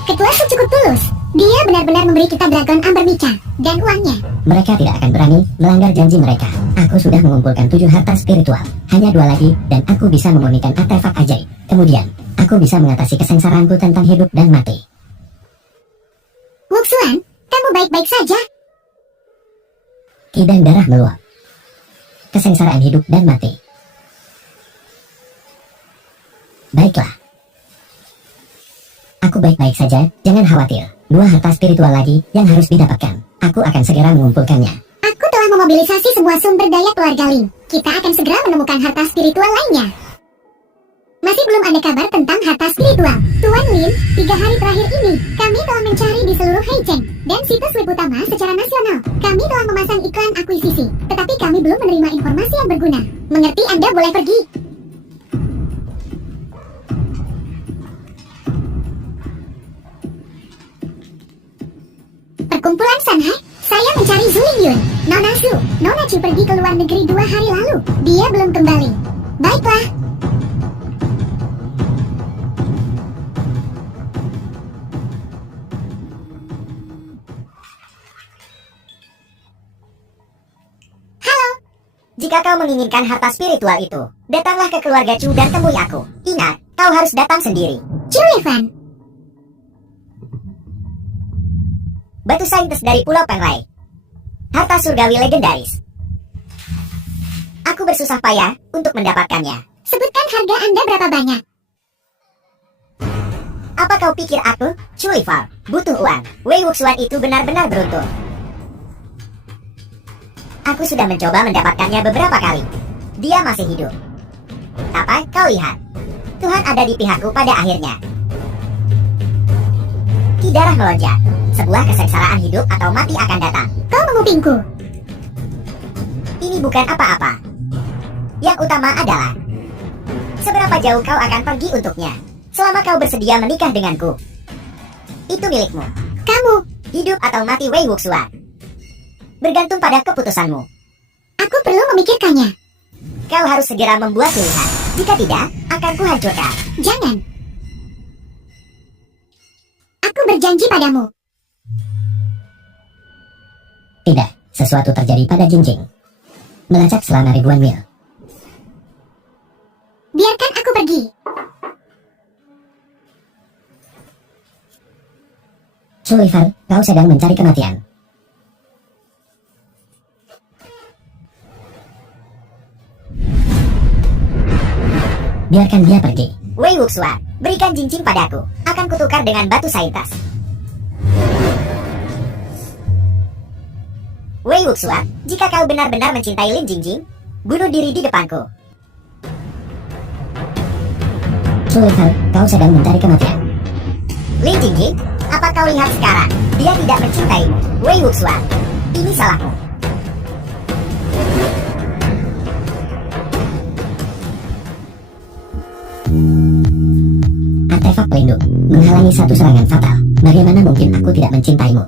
Ketua Su cukup tulus. Dia benar-benar memberi kita dragon amber mica dan uangnya. Mereka tidak akan berani melanggar janji mereka. Aku sudah mengumpulkan 7 harta spiritual. Hanya 2 lagi, dan aku bisa memurnikan artefak ajaib. Kemudian, aku bisa mengatasi kesengsaraanku tentang hidup dan mati. Wuxuan, kamu baik-baik saja? Ki dan darah meluap. Kesengsaraan hidup dan mati. Baiklah. Aku baik-baik saja, jangan khawatir. 2 harta spiritual lagi yang harus didapatkan. Aku akan segera mengumpulkannya. Aku telah memobilisasi semua sumber daya keluarga Lin. Kita akan segera menemukan harta spiritual lainnya. Masih belum ada kabar tentang harta spiritual. Tuan Lin, 3 hari terakhir ini, kami telah mencari di seluruh Heicheng dan situs web utama secara nasional. Kami telah memasang iklan akuisisi, tetapi kami belum menerima informasi yang berguna. Mengerti, Anda boleh pergi. Perkumpulan Sanhai, saya mencari Zhu Lingyun. Nona Su, Nona Chu pergi ke luar negeri 2 hari lalu. Dia belum kembali. Baiklah. Jika kau menginginkan harta spiritual itu, datanglah ke keluarga Chu dan temui aku. Ingat, kau harus datang sendiri. Chu Lifan. Batu saintis dari Pulau Penglai. Harta surgawi legendaris. Aku bersusah payah untuk mendapatkannya. Sebutkan harga Anda berapa banyak. Apa kau pikir aku, Chu Lifan, butuh uang? Wei Wuxuan itu benar-benar beruntung. Aku sudah mencoba mendapatkannya beberapa kali. Dia masih hidup. Apa kau lihat? Tuhan ada di pihakku pada akhirnya. Ki darah melonjak. Sebuah kesengsaraan hidup atau mati akan datang. Kau mengupingku. Ini bukan apa-apa. Yang utama adalah seberapa jauh kau akan pergi untuknya. Selama kau bersedia menikah denganku, itu milikmu. Kamu. Hidup atau mati Wei Wuxuan bergantung pada keputusanmu. Aku perlu memikirkannya. Kau harus segera membuat pilihan. Jika tidak, akan kuhancurkan. Jangan. Aku berjanji padamu. Tidak, sesuatu terjadi pada Jingjing. Melacak selama ribuan mil. Biarkan aku pergi. Sullivan, kau sedang mencari kematian. Biarkan dia pergi. Wei Wuxuan, berikan Jingjing padaku. Akan kutukar dengan batu saintis. Wei Wuxuan, jika kau benar-benar mencintai Lin Jingjing, bunuh diri di depanku. Sullivan, kau sedang mencari kematian. Lin Jingjing, apa kau lihat sekarang? Dia tidak mencintaimu. Wei Wuxuan, ini salahmu. Artefak pelindung menghalangi satu serangan fatal. Bagaimana mungkin aku tidak mencintaimu?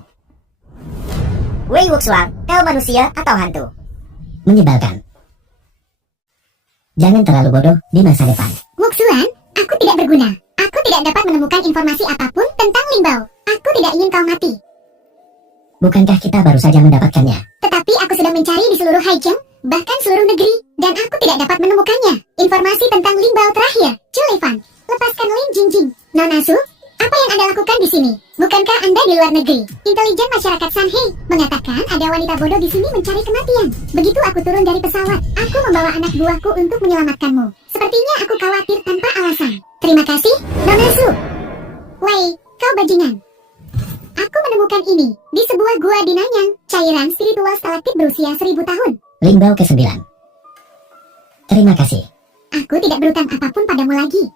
Wei Wuxuan, kau manusia atau hantu? Menyebalkan. Jangan terlalu bodoh di masa depan. Wuxuan, aku tidak berguna. Aku tidak dapat menemukan informasi apapun tentang Lingbao. Aku tidak ingin kau mati. Bukankah kita baru saja mendapatkannya? Tetapi aku sudah mencari di seluruh Haicheng, bahkan seluruh negeri, dan aku tidak dapat menemukannya. Informasi tentang Lingbao terakhir. Chu Lifan, lepaskan Lin Jingjing. Nona Su, apa yang Anda lakukan di sini? Bukankah Anda di luar negeri? Intelijen masyarakat Sanhei mengatakan ada wanita bodoh di sini mencari kematian. Begitu aku turun dari pesawat, aku membawa anak buahku untuk menyelamatkanmu. Sepertinya aku khawatir tanpa alasan. Terima kasih, Nona Su. Wei, kau bajingan. Aku menemukan ini di sebuah gua di Nanyang, cairan spiritual stalaktit berusia 1000 tahun. Lingbao ke-9. Terima kasih. Aku tidak berutang apapun padamu lagi.